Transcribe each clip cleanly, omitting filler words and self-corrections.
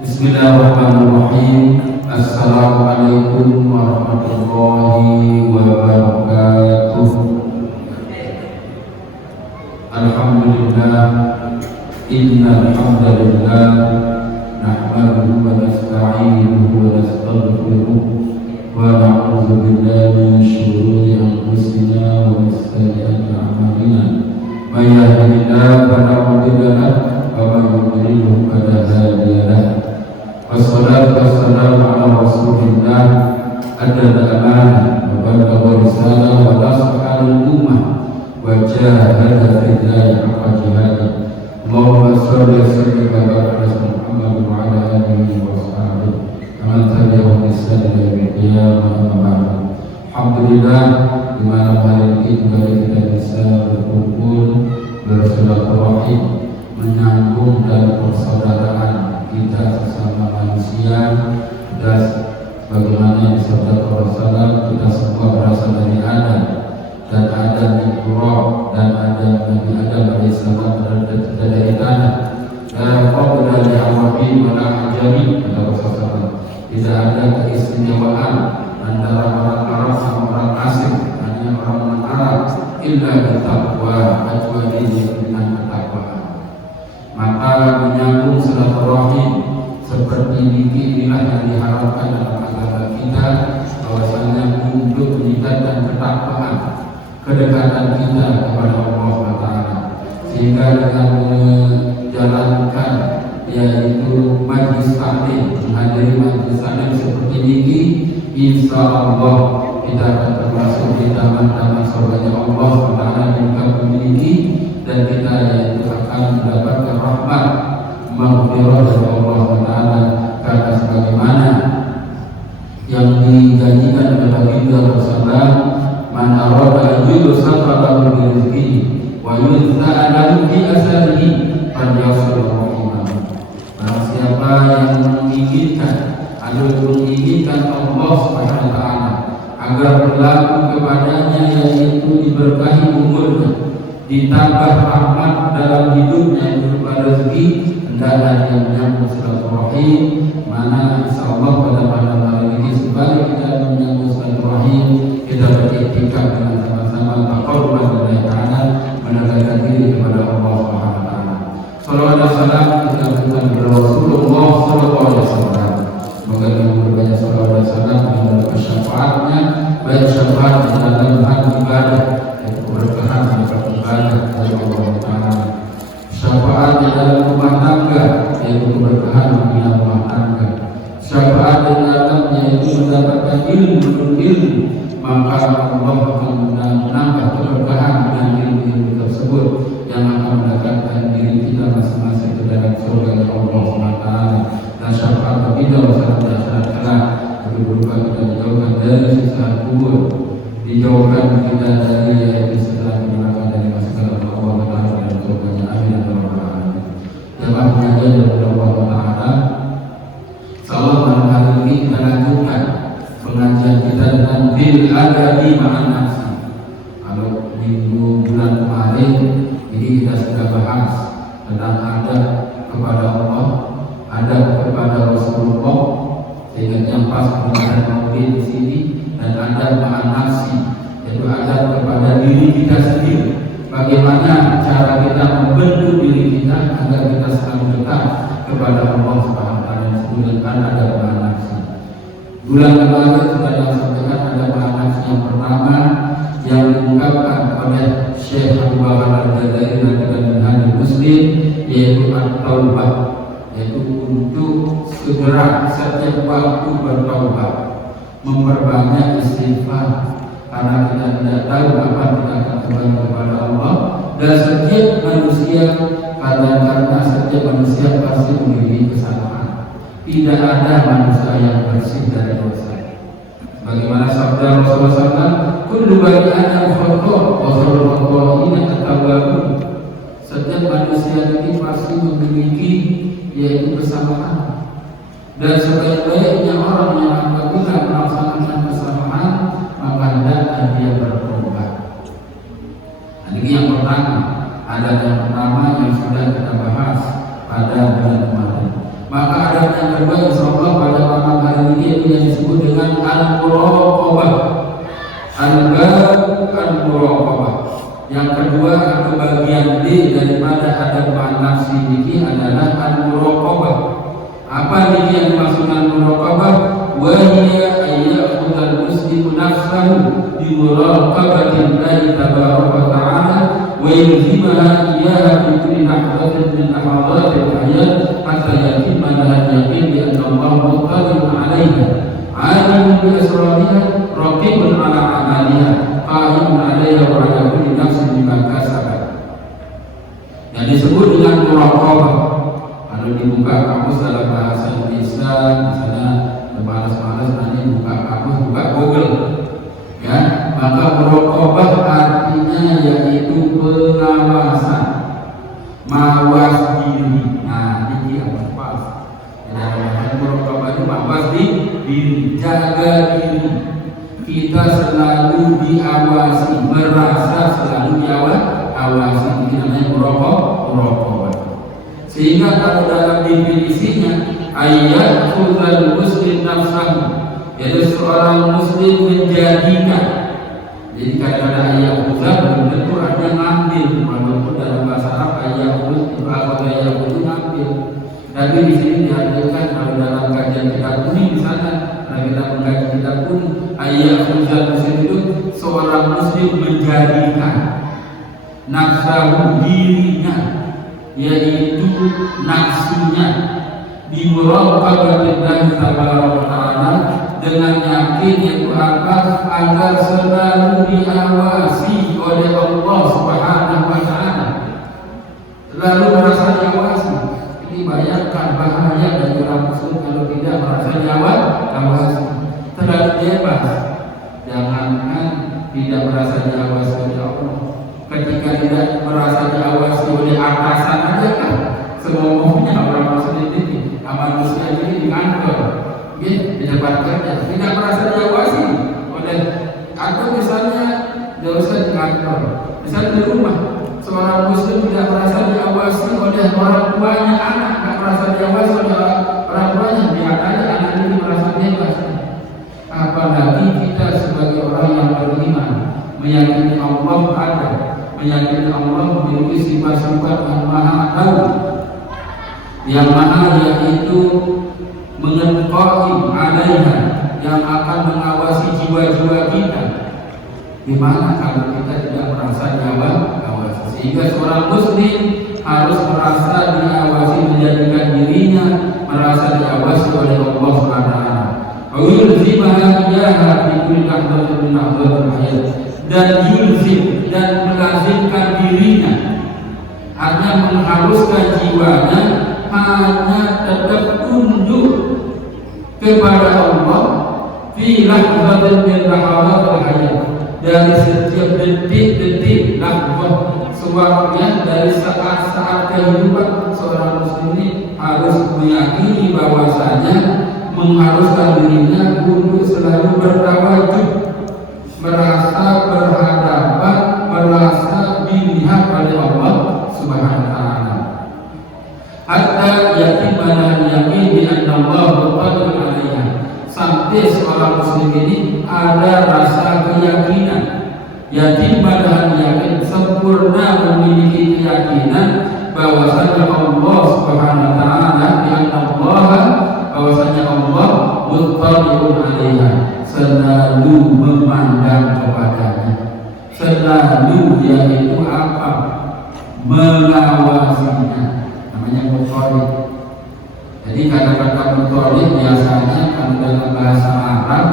Bismillahirrahmanirrahim. Assalamualaikum warahmatullahi wabarakatuh. Alhamdulillah, innal hamdalillah nahmaduhu wa nasta'inuhu wa nastaghfiruh wa na'udzu billahi min shururi anfusina wa min sayyiati a'malina. May yahdihillahu fala mudilla lahu wa may yudlil fala hadiya lahu. Wassalatu wassalamu ala rasulillah adal amanah wa balagha risalah wa nasaha lil ummah wa jahada fillahi haqqa jihadih. Allahumma shalli wa sallim wa barik ala Muhammad wa ala alihi wa sahbihi wa man tabi'ahum bi ihsan ila yaumil qiyamah. Amma ba'd. Alhamdulillah, di malam hari ini kembali kita bisa berkumpul bersilaturahim, menyambung dan persaudaraan kita sesama manusia. Dan bagaimana disabda Rasulullah, kita semua berasal dari Adam, dan Adam di Turab, dan Adam Nabi Adam alaihissalam dari tanah. Dan qabla li Arabi wa la ajami, kata Rasulullah, tidak ada keistimewaan antara orang Arab sama orang asing, hanya orang Arab, illa bertakwa, kecuali dengan ketakwaan. Maka menyambung silaturahim seperti inilah yang diharapkan dalam agama kita, bahwasanya untuk meningkatkan ketakwaan, kedekatan kita kepada Allah Taala, sehingga dengan menjalankan yaitu majlis taklim, menghadiri majlis taklim seperti ini, insya Allah kita akan termasuk di taman-taman surganya Allah Taala yang kita memiliki, dan kita yaitu akan mendapatkan rahmat maghfirah dari Allah Taala, karena sebagaimana yang dijanjikan oleh Nabi Rasulullah, man arada yusfa lahu bi rizqihi wa yunsa lahu bi asalihi falyasil rahimah. Barang siapa yang menginginkan Allah Subhanahu wa taala agar berlaku kepadanya yaitu diberkahi umurnya, ditambah rahmat dalam hidupnya berupa rezeki, hendaklah dia menyambung silaturahim. Mana insyaallah pada malam hari ini sebagai kita menyambung silaturahim, kita beriktikaf dengan sama-sama taqarruban lillahi ta'ala, mendekatkan diri kepada Allah Subhanahu wa taala. Salawat dan salam kita berikan kepada Rasulullah sallallahu alaihi wasallam. Semoga dengan berbanyak salawat dan salam mendapat syafaatnya, baik syafaat dalam hal ibadah, yaitu keberkahan dalam ibadah dari Allah Taala, syafaat di dalam rumah tangga, yaitu keberkahan di dalam rumah tangga, syafaat di dalam yaitu mendapatkan ilmu, maka Allah akan menambah keberkahan dengan ilmu tersebut yang akan mendekatkan diri kita masing-masing ke dalam surga Allah Taala. Dan syafaat kita wasallam dan syafaat bagi berupa kita dijauhkan dari siksa kubur, dijauhkan kita dari yaitu segala neraka, dari segala Allah Taala dan surganya. Amin ya rabbal alamin. Jemaah pengajian dari Allah Taala, insyaallah malam hari ini kita lanjutkan pengajian kita dengan bil adabi ma'an nafsi. Kalau minggu bulan kemarin ini kita sudah bahas tentang adab kepada Allah, adab kepada Rasulullah, sehingga yang pas penggunaan maulid di sini, dan adab ma'an nafsi, yaitu adab kepada diri kita sendiri. Bagaimana cara kita membentuk diri kita agar kita selalu dekat kepada Allah Subhanahu wa taala, disebutkan adab ma'an nafsi. Bulan kemarin kita sampaikan adab ma'an nafsi yang pertama yang diungkapkan oleh Syekh Abu Bakar Al-Jazairi dan Minhajul Muslim, yaitu at-taubah, yaitu untuk segera setiap waktu bertaubat, memperbanyak istighfar, karena kita tidak tahu kapan kita akan kembali kepada Allah. Dan setiap manusia, karena setiap manusia pasti memiliki kesalahan, tidak ada manusia yang bersih dari dosa. Bagaimana sabda Rasulullah SAW, kullu bani adam khata' wa khairul khata'ina at-tawwabun. Setiap manusia ini pasti memiliki yaitu kesalahan, dan sebaik-baiknya orang yang apabila melaksanakan kesalahan maka hendaknya dia bertobat. Ini yang pertama, adab yang pertama yang sudah kita bahas pada bulan kemarin. Maka adab yang kedua insyaallah pada malam hari ini itu yang disebut dengan al-muraqabah. Al-muraqabah. Yang kedua atau bagian D daripada adab nafsi ini adalah al-muraqabah. Apa ini yang dimaksudkan muraqabah? Wa hiya ayyakhudzal muslimu nafsahu bi muraqabatillahi tabaraka wa ta'ala wa yulzimaha iyyaha fi kulli lahzatin min lahzatil hayat hatta yatimma laha yaqin bi anna Allah muqtadirun 'alayha 'alimun bi asrariha raqibun 'ala 'amaliha qa'imun 'alayha wa 'ala kulli nafsin bima kasabat. Yang disebut dengan muraqabah kalau dibuka kamus dalam bahasa Indonesia, misalnya malas-malas nanti buka kamus, buka Google, ya, maka muraqabah artinya yaitu pengawasan, mawas diri. Nah, ini apa pas? Jadi muraqabah itu mawas diri, jaga diri. Kita selalu diawasi, merasa selalu diawasi. Ini namanya muraqabah. Sehingga kalau dalam definisinya ayat khudal muslim nafsahu, yaitu seorang muslim menjadikan. Jadi kadang-kadang ayat khudal belum tentu ada ngambil, walaupun dalam bahasa Arab ayat khudal ngambil. Tapi di sini dihadirkan kalau dalam kajian kitab kuning di sana, kalau kita mengkaji kitab kuning, ayat khudal muslim itu seorang muslim menjadikan nafsahu, dirinya, yaitu nafsunya, bimuraqabatillahi tabaraka wa ta'ala, dengan yakin yaitu apa? Agar selalu diawasi oleh Allah Subhanahu wa ta'ala, selalu merasa diawasi. Ini bayangkan bahaya dari orang muslim kalau tidak merasa diawasi, terlalu bebas. Jangankan tidak merasa diawasi oleh Allah, ketika tidak merasa diawasi oleh atasan aja kan semua maunya orang muslim ini, manusia ini di kantor, di tempat kerja, tidak merasa diawasi oleh, atau misalnya tidak usah di kantor, misalnya di rumah, seorang muslim tidak merasa diawasi oleh orang tuanya, anak tidak merasa diawasi oleh orang tuanya, biarkan anak ini merasa bebas. Apalagi kita sebagai orang yang beriman, meyakini Allah ada, meyakini Allah memiliki sifat-sifat yang maha tahu, yang maha yaitu mengetahui alaiha, yang akan mengawasi jiwa-jiwa kita. Gimana kalau kita tidak merasa diawasi? Sehingga seorang muslim harus merasa diawasi, menjadikan dirinya merasa diawasi oleh Allah SWT. Dan yulzim, dan melazimkan dirinya, hanya mengharuskan jiwanya hanya tetap tunduk kepada Allah fi lahzatin min lahzatil hayat, dari setiap detik-detik lahzah sewaktunya, dari saat-saat kehidupan seorang muslim ini harus meyakini bahwasanya mengharuskan dirinya untuk selalu bertawajuh, merasa berhadapan, merasa dilihat oleh Allah Subhanahu wa ta'ala. Hatta yatimana yakin bi anna Allah muqtadirun 'alaiha, sampai seorang muslim ini ada rasa keyakinan, yatimana yakin, sempurna memiliki keyakinan bahwasanya Allah Subhanahu wa ta'ala, bi anna Allah, bahwasanya Allah muqtadirun 'alaiha, selalu memandang kepadanya, selalu yaitu apa? Mengawasinya, namanya muqtadir. Jadi kata-kata muqtadir biasanya kalau dalam bahasa Arab,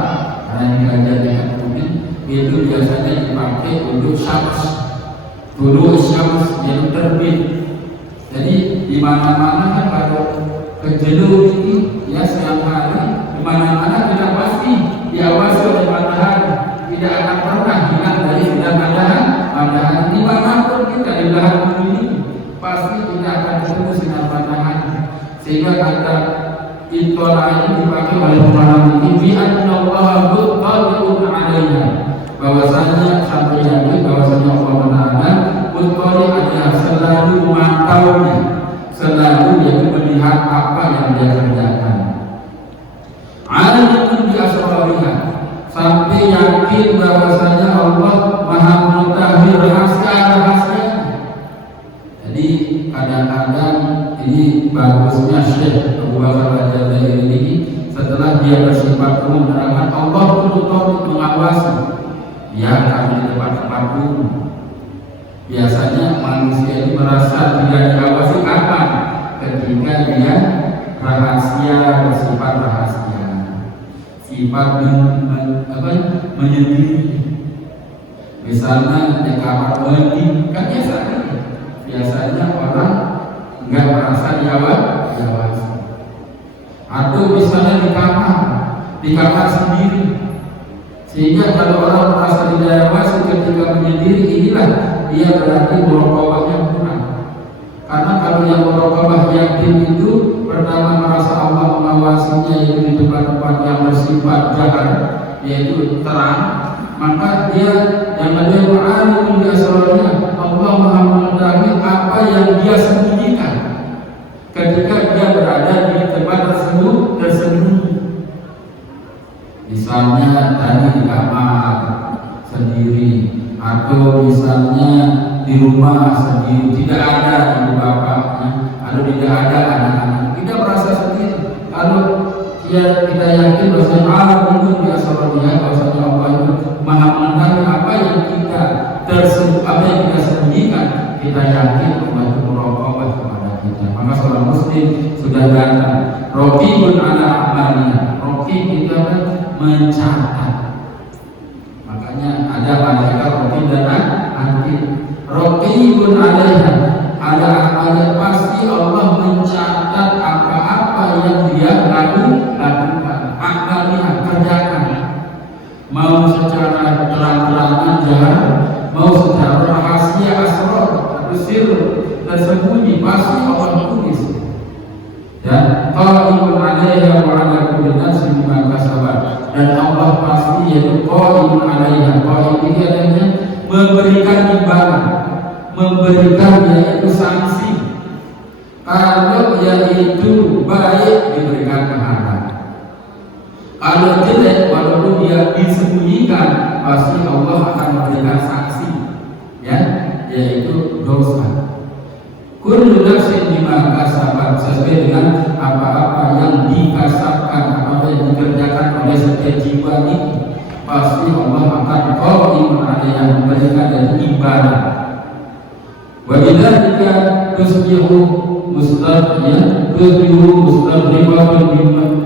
karena ini kajian dengan kuning, itu biasanya dipakai untuk syams, dulu syams yang terbit. Jadi di mana-mana kan kalau kejelur ini ya siang hari, di mana-mana tidak pasti diawasi oleh matahari, tidak akan pernah hilang dari sinar matahari. Dimanapun kita di belahan bumi ini pasti tidak akan ketemu sinar matahari. Sehingga kata intola ini dipakai oleh pengarang ini, bi annallaha muqtadirun 'alaiha, bahwasanya sampai yakin bahwasanya Allah Ta'ala muqtadir, adalah selalu memantaunya, selalu yaitu melihat apa yang dia kerjakan. yakin bahwasanya Allah Maha mengetahui rahasia-rahasia. Jadi kadang-kadang ini bagusnya Syekh Abu Bakar Al-Jazairi ini setelah dia bersifat umum menerangkan Allah untuk mengawasi. Ya, kami di tempat-tempat umum. Biasanya manusia ini merasa tidak diawasi kapan? Ketika dia rahasia, bersifat rahasia, sifat menyendiri. Misalnya di kamar mandi, kan biasanya orang nggak merasa diawasi. Atau misalnya di kamar sendiri, sehingga kalau orang merasa tidak diawasi ketika menyendiri, inilah dia berarti muraqabahnya kurang. Karena kalau yang muraqabah yakin itu pertama merasa Allah mengawasinya, yaitu di tempat-tempat yang bersifat jahat, yaitu terang, maka dia yang ada ma'alim di asrarnya, Allah Maha mengetahui apa yang dia sembunyikan ketika dia berada di tempat tersembunyi. Misalnya tadi di kamar sendiri, atau misalnya di rumah sendiri, tidak ada ibu bapaknya, atau tidak ada anak-anak, tidak merasa sendiri. Kalau kita yakin bahwasanya Allah itu di asrarnya, bahwasanya Allah itu Maha mengetahui apa yang kita sembunyikan, kita yakin Allah itu muraqabah kepada kita. Maka seorang muslim sudah datang raqibun ala amalina. Raqib itu mencatat. Makanya ada malaikat raqib dan atid. Raqibun alaiha, ada amalnya, pasti Allah mencatat apa-apa yang dia lakukan, amalnya, kerjakan. Mau secara terang-terangan jahat, mau secara rahasia asrar atau sir tersembunyi, pasti Allah tulis. Dan qaimun 'alaiha wa 'ala kulli nafsin bima kasabat. Dan Allah pasti yaitu qaimun 'alaiha. Qaim ini adanya memberikan imbalan, memberikan yaitu sanksi. Kalau yaitu baik diberikan pahala. Kalau jelek, walaupun dia disembunyikan, pasti Allah akan memberikan sanksi, ya, yaitu dosa. Kullu nafsin bima kasabat, sesuai dengan apa-apa yang dikasabkan, apa yang dikerjakan oleh setiap jiwa ini, pasti Allah akan qaimun 'alaiha, memberikan dari ibadah. Wa bidzalika tusbihu mustaqiyyan tusbihu mustaqriban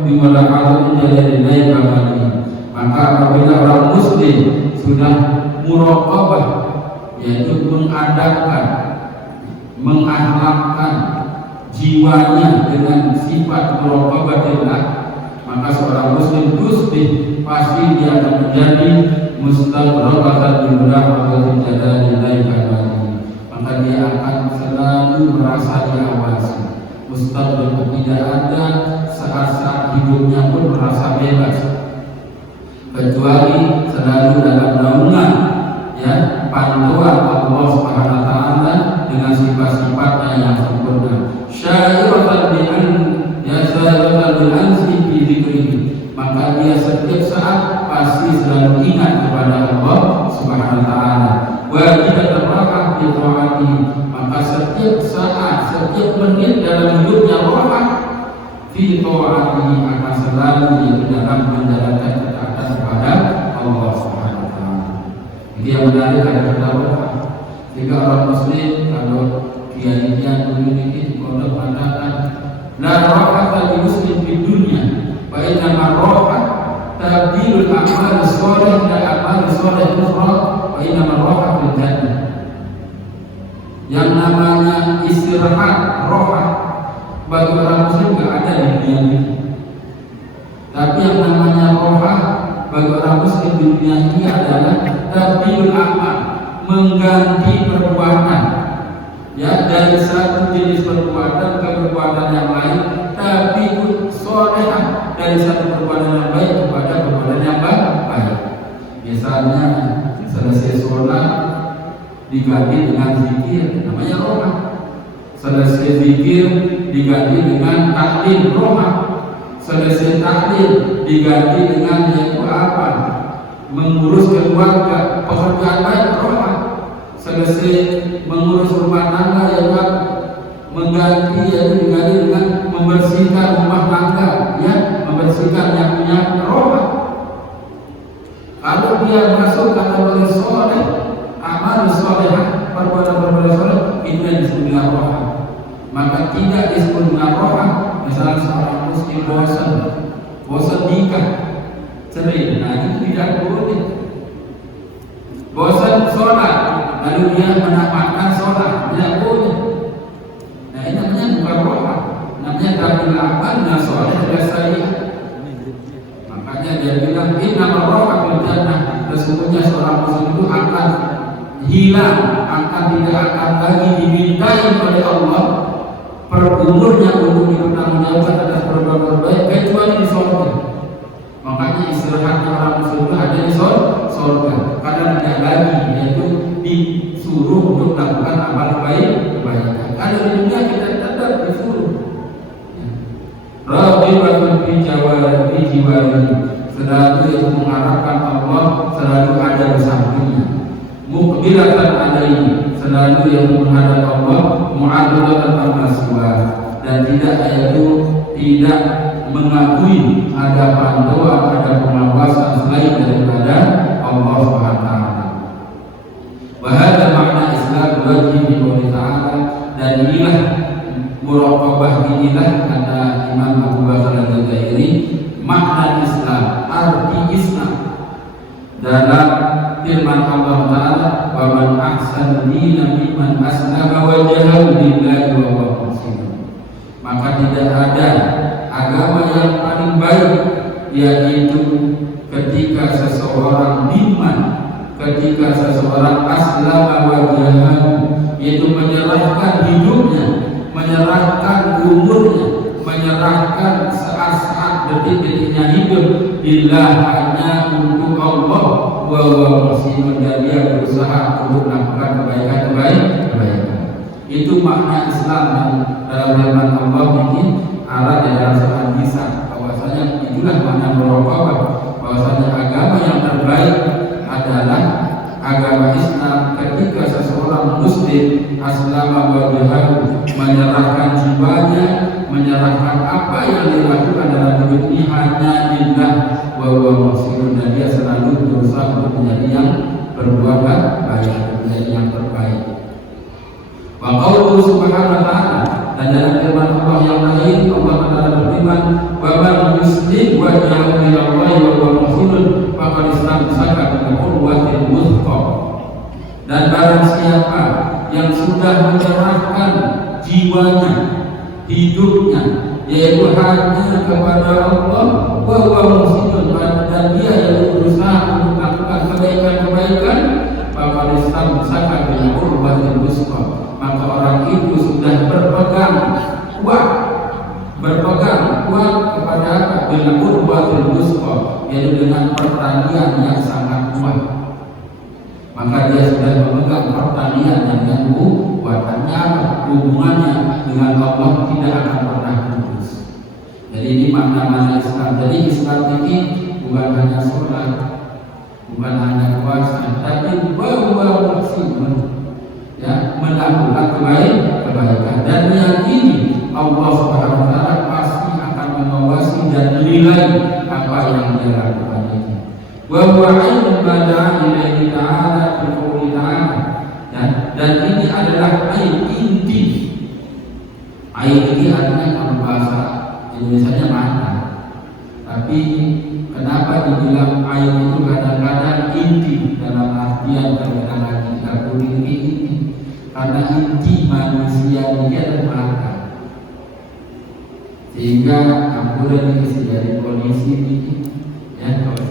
bima la'ala jallalillahi kamali. Maka apabila orang muslim sudah muraqabah, yaitu mengadapkan, mengakhlakkan jiwanya dengan sifat muraqabatillah, maka seorang muslim tusbih pasti dia akan menjadi mustaqrabatan billah wa jallalillahi kamali. Maka dia akan selalu merasa diawasi. Mustaqbil, tidak ada saat-saat hidupnya pun merasa bebas, kecuali selalu dalam naungan, ya, pantauan Allah Subhanahu wa taala dengan sifat-sifatnya yang sempurna. Sya'iratan bil ansi fi dzikrihi. Maka dia setiap saat pasti selalu ingat kepada Allah Subhanahu wa taala. Wajibat terrahah di ta'ati. Maka setiap saat, setiap menit dalam hidupnya rahah fi ta'ati, akan selalu dia dalam menjalankan ketaatan kepada Allah Subhanahu wa taala. Jadi yang menarik ada kata rahah. Jika orang muslim, kalau kiainya dulu ini pondok mengatakan la rahata li muslim di dunia, wa inna marrahah tabdilul a'mal shalih dan amal shalih ukhra, wa inna marrahah fil jannah. Yang namanya istirahat, rohah bagi orang muslim nggak ada di dunia ini. Tapi yang namanya rohah bagi orang muslim di dunia ini adalah tabdilul a'mal, mengganti perbuatan, ya, dari satu jenis perbuatan ke perbuatan yang lain, tapi solehah, dari satu perbuatan yang baik kepada perbuatan yang baik. Misalnya selesai sholat diganti dengan zikir, namanya rohah. Selesai zikir diganti dengan tahlil, rohah. Selesai tahlil diganti dengan yaitu apa? mengurus keluarga, pekerjaan baik roha. Selesai mengurus rumah tangga ya Pak, mengganti dengan membersihkan rumah tangga, ya, membersihkan yang punya roha. Kalau dia masuk kategori soleh, amal soleh, perbuatan soleh, itu yang disebut dengan roha. Maka tidak disebut dengan roha. Misalnya seorang muslim bosan nikah, cerai, nah itu tidak boleh. Bosan sholat, lalu dia menampakkan sholat, tidak boleh. Nah ini namanya bukan roha, namanya tabil amal dan sholat tidak syariah. Makanya dia bilang inna roha bil jannah, sesungguhnya seorang muslim itu akan hilang, akan tidak akan lagi dimintai oleh Allah per umurnya untuk dipertanggungjawabkan atas perbuatan baik kecuali di surga. Makanya istirahatnya orang muslim itu ada di surga, karena tidak lagi yaitu disuruh untuk melakukan amal kebaikan. Kalau di dunia kita tetap disuruh. Rabbul fi jiwari, selalu yang mengharapkan Allah selalu ada di sampingnya. Muqbilatan alaihi, selalu yang menghadap Allah, mu'adulatan al-maswa, dan tidak mengakui hadapan doa, ada pengawasan selain daripada Allah SWT. Wahada makna Islam wajib di ta'ala, dan inilah muraqabah, inilah kata Imam Abu Bakar Al-Jazairi, makna Islam, arti Islam dalam firman Allah Ta'ala, wa man ahsanu dinan mimman aslama wajhahu lillahi wa huwa muhsin. Maka tidak ada agama yang paling baik, yaitu ketika seseorang aslama wajhahu, yaitu menyerahkan hidupnya, menyerahkan umurnya, menyerahkan saat-saat detik-detiknya hidup billah, hanya untuk Allah, wa huwa muhsin, dan dia berusaha untuk melakukan kebaikan. Itu makna Islam dalam firman Allah ini, arah dalam surat Nisa, bahwasanya itulah makna muraqabah, bahwasanya agama yang terbaik adalah agama Islam ketika seseorang muslim aslama wajhahu, menyerahkan jiwanya, menyerahkan apa yang dilakukan dalam hidup ini hanya lillah wa huwa muhsin, dan dia selalu berusaha untuk menjadi yang berbuat baik, menjadi yang terbaik. Wa qauluhu subhanahu wa ta'ala, dan dalam firman Allah yang lain, Allah Ta'ala berfirman, wa man yuslim wajhahu ila Allah wa huwa muhsin faqad istamsaka bil urwatil wuthqa. Dan barang siapa yang sudah menyerahkan jiwanya, hidupnya, yaitu hanya kepada Allah, wa huwa muhsin, dan dia yang berusaha untuk melakukan kebaikan, faqad istamsaka bil urwatil wuthqa, maka orang itu sudah berpegang kuat kepada bil urwatil wuthqa, yaitu dengan pertalian yang sangat kuat. Maka dia sudah memegang pertalian yang kuatannya, hubungannya dengan Allah tidak akan pernah putus. Jadi ini makna Islam. Jadi Islam ini bukan hanya sholat, bukan hanya puasa, tapi bahwa maksimal, ya, melakukan kebaikan dan meyakini Allah Subhanahu wa Ta'ala pasti akan mengawasi dan menilai apa yang dia lakukan ini. Wa huwa ilmu bada'a ilaihi ta'ala fi qouli ta'ala, dan ini adalah inti. Ini artinya kalau bahasa Indonesia mana, tapi kenapa dibilang air itu kadang-kadang inti dalam artian kadang-kadang kita ini inti, karena inti manusia ini adalah mata, sehingga ambulan ini dari kondisi ini, ya, kalau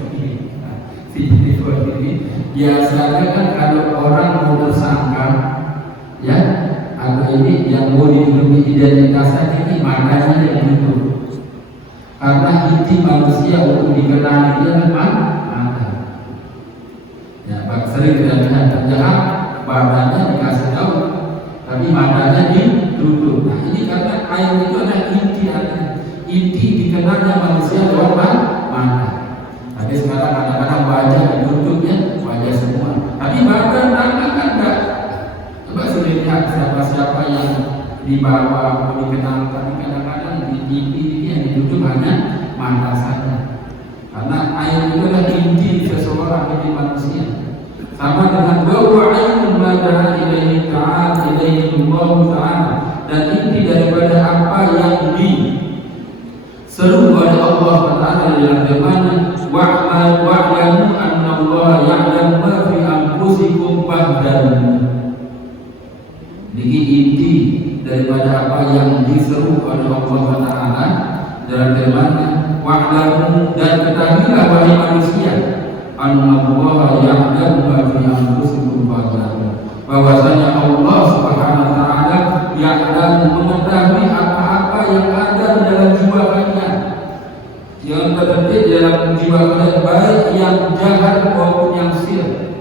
ini biasanya kan kalau orang mau tersangka, ya, atau ini yang mau diidentitaskan ini matanya yang itu, karena inti manusia untuk dikenali dia memang mata. Ya, sering kita lihat penjahat badannya dikasih tahu, tapi matanya ditutup. Nah ini karena air itu adalah inti dikenalnya manusia lewat mata. Tapi Jadi sekarang kadang-kadang wajah tutupnya wajah semua. Tapi badan tangan kan enggak. Coba sudah lihat siapa-siapa yang dibawa dikenalkan, kadang-kadang di TV yang ditutup hanya mata saja. Karena air itu adalah inti seseorang, inti manusia. Sama dengan bahwa ilmu pada ilaihi ta'ala, ilaihi Allah ta'ala, dan inti daripada apa yang diseru oleh Allah Ta'ala dalam firman-Nya, wa'lamu anna Allah ya'lamu ma fi anfusikum fahdharu. Ini inti daripada apa yang diseru oleh Allah Ta'ala dalam firman-Nya, wa'lamu, dan ketahuilah wahai manusia, annallaha ya'lamu ma fi anfusikum fahdharu, bahwasanya Allah Subhanahu wa taala ya'lamu, mengetahui apa-apa yang ada di dalam jiwa kalian, yang terjadi dalam jiwa kalian, baik yang jahat maupun yang sir,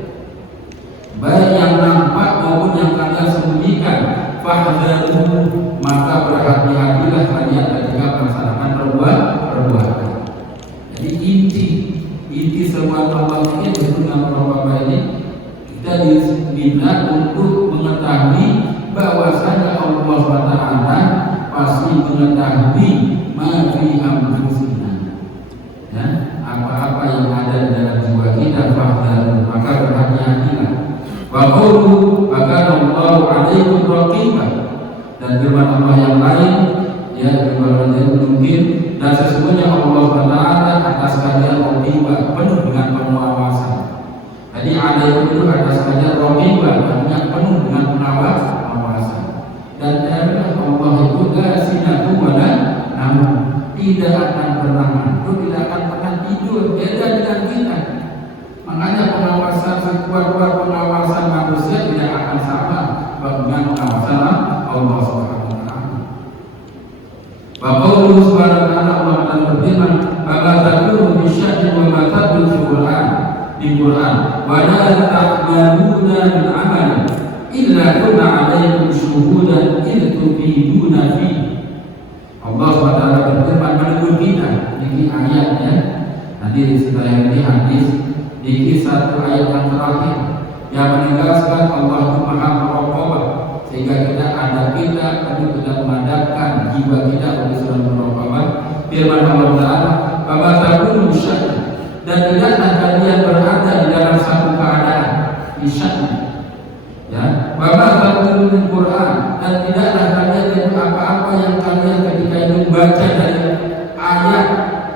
baik yang nampak maupun yang kalian sembunyikan. Fahdharu, maka berhati-hatilah kalian ketika melaksanakan perbuatan. Jadi inti semua Allah ini dengan Bapak ini, kita diminta untuk mengetahui bahwasanya Allah SWT pasti mengetahui ma fi anfusina, ya, apa-apa yang ada di dalam jiwa kita. Fahdharu, maka berhati-hatilah. Wa qulu akan Allah alaikum raqibah, dan firman Allah yang lain, ya, firman yang mungkin, dan sesungguhnya Allah Taala atas kalian raqibah, penuh dengan pengawasan. Jadi alaikum itu atas kalian raqibah, artinya penuh dengan pengawasan. Dan Allah itu gasinatu wala namun, tidak akan pernah ngantuk, tidak akan pernah tidur, beda dengan kita. Makanya pengawasan, sekuat-kuat pengawasan manusia tidak akan sama dengan pengawasan Allah Subhanahu wa taala. Bapak Subhanahu wa taala, Allah akan berfirman, "Maka takunu bi syaddi wa ma tadlu di Quran, wa la ta'maluna min amali illa kunna 'alaikum syuhudan id tufiduna fi." Allah Subhanahu wa taala berfirman menegur kita, ini ayatnya. Nanti setelah ini hadis di satu ayat yang terakhir yang menegaskan Allah itu Maha Muraqabah, sehingga kita perlu kita memadamkan jiwa kita untuk selalu muraqabah. Firman Allah Ta'ala, "Wa takunu syaddi," dan tidaklah kalian berada di dalam satu keadaan syaddi, ya, wa takunu min Quran, dan tidaklah kalian itu apa-apa yang kalian ketika itu membaca dari ayat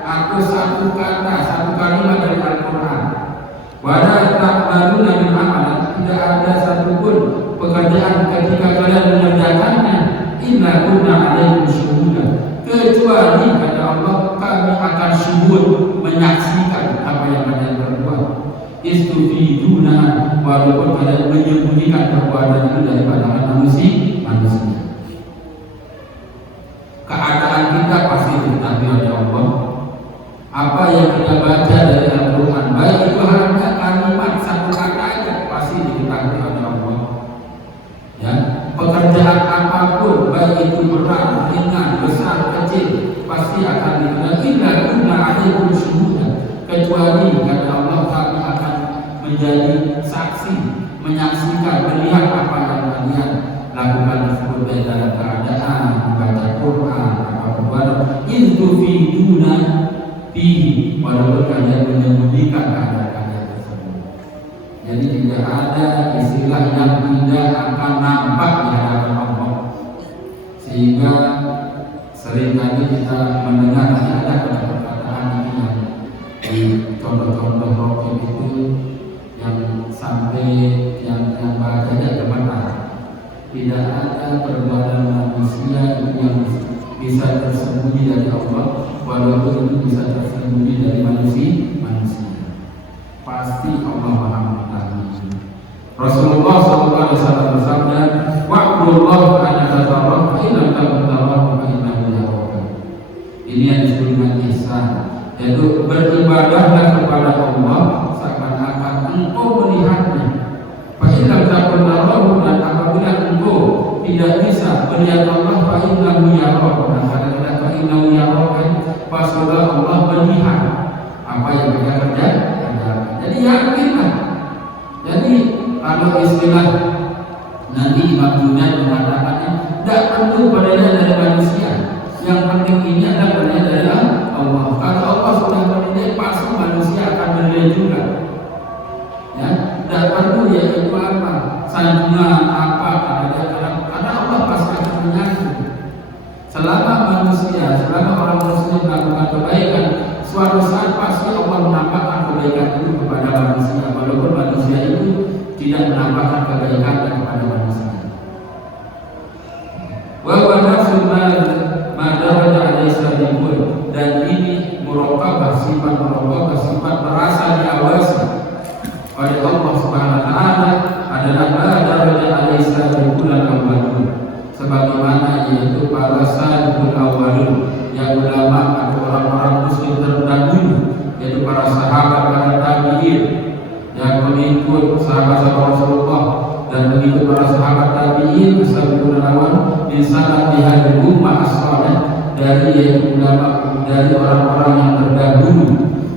atau satu kata, satu kalimat dari Al-Quran. Wala ta'maluna min amal, tidak ada satupun pekerjaan ketika kalian mengerjakannya, illa kunna 'alaikum syuhudan, kecuali kata Allah kami akan syuhud, menyaksikan apa yang kalian perbuat. Istufiduna, walaupun kalian menyembunyikan perbuatan itu dari pandangan manusia. Keadaan kita pasti diketahui oleh Allah. Apa yang kita baca dari Al-Quran, baik itu hanya kalimat satu kata aja, pasti diketahui oleh Allah. Ya, pekerjaan apapun, baik itu berat, ringan, besar, kecil, pasti akan diketahui. Illa kunna 'alaikum syuhudan, kecuali kata Allah kami akan menjadi saksi, menyaksikan, melihat apa yang kalian lakukan tersebut, baik dalam keadaan membaca Quran, apa perbuatan itu fiduna fihi, walaupun kalian menyembunyikan keadaan tersebut. Jadi tidak ada istilah yang tidak akan nampak di hadapan Allah, sehingga seringkali kita mendengar ada perkataan ini yang di contoh-contoh rokib itu yang sampai yang bahasanya gemetar. Tidak ada perbuatan manusia yang bisa tersembunyi dari Allah, walaupun itu bisa tersembunyi dari manusia. Pasti Allah Maha mengetahui. Rasulullah SAW bersabda, "Wa'budullah ka'annaka tarahu, fa in lam takun tarahu fa innahu yaraka." Ini yang disebut dengan ihsan, yaitu beribadahlah kepada Allah seakan-akan engkau melihatnya. Fa in lam takun tarahu, dan apabila engkau tidak bisa melihat Allah, fa innahu yaraka, dan fa innahu yaraka, pasti Allah melihat apa yang kita kerjakan. Imam Junaid mengatakannya tidak perlu padanya dari manusia, yang penting ini adalah padanya dari Allah. Kalau Allah sudah menilai, pasti manusia akan menilai juga. Ya, tidak perlu yaitu apa sanjungan apa karena Allah pasti akan menyambut. Selama orang muslim melakukan kebaikan, suatu saat pasti Allah menampakkan kebaikan itu kepada manusia, walaupun manusia itu tidak menampakkan kebaikan kepada manusia. Wa nafsul madaraja alaihissalam, dan ini muraqabah, sifat merasa diawasi oleh Allah Subhanahu wa taala adalah madaraja alaihissalam al-awwalun, sebagaimana yaitu para salaful awwalun, yang ulama atau orang-orang muslim terdahulu, yaitu para sahabat, para tabi'in yang mengikut sahabat-sahabat Rasulullah dan mengikut para sahabat tabi'in as-sabiqun al-awwal min salaf hadhihi ummah as-salih, dari yaitu ulama, dari orang-orang yang terdahulu,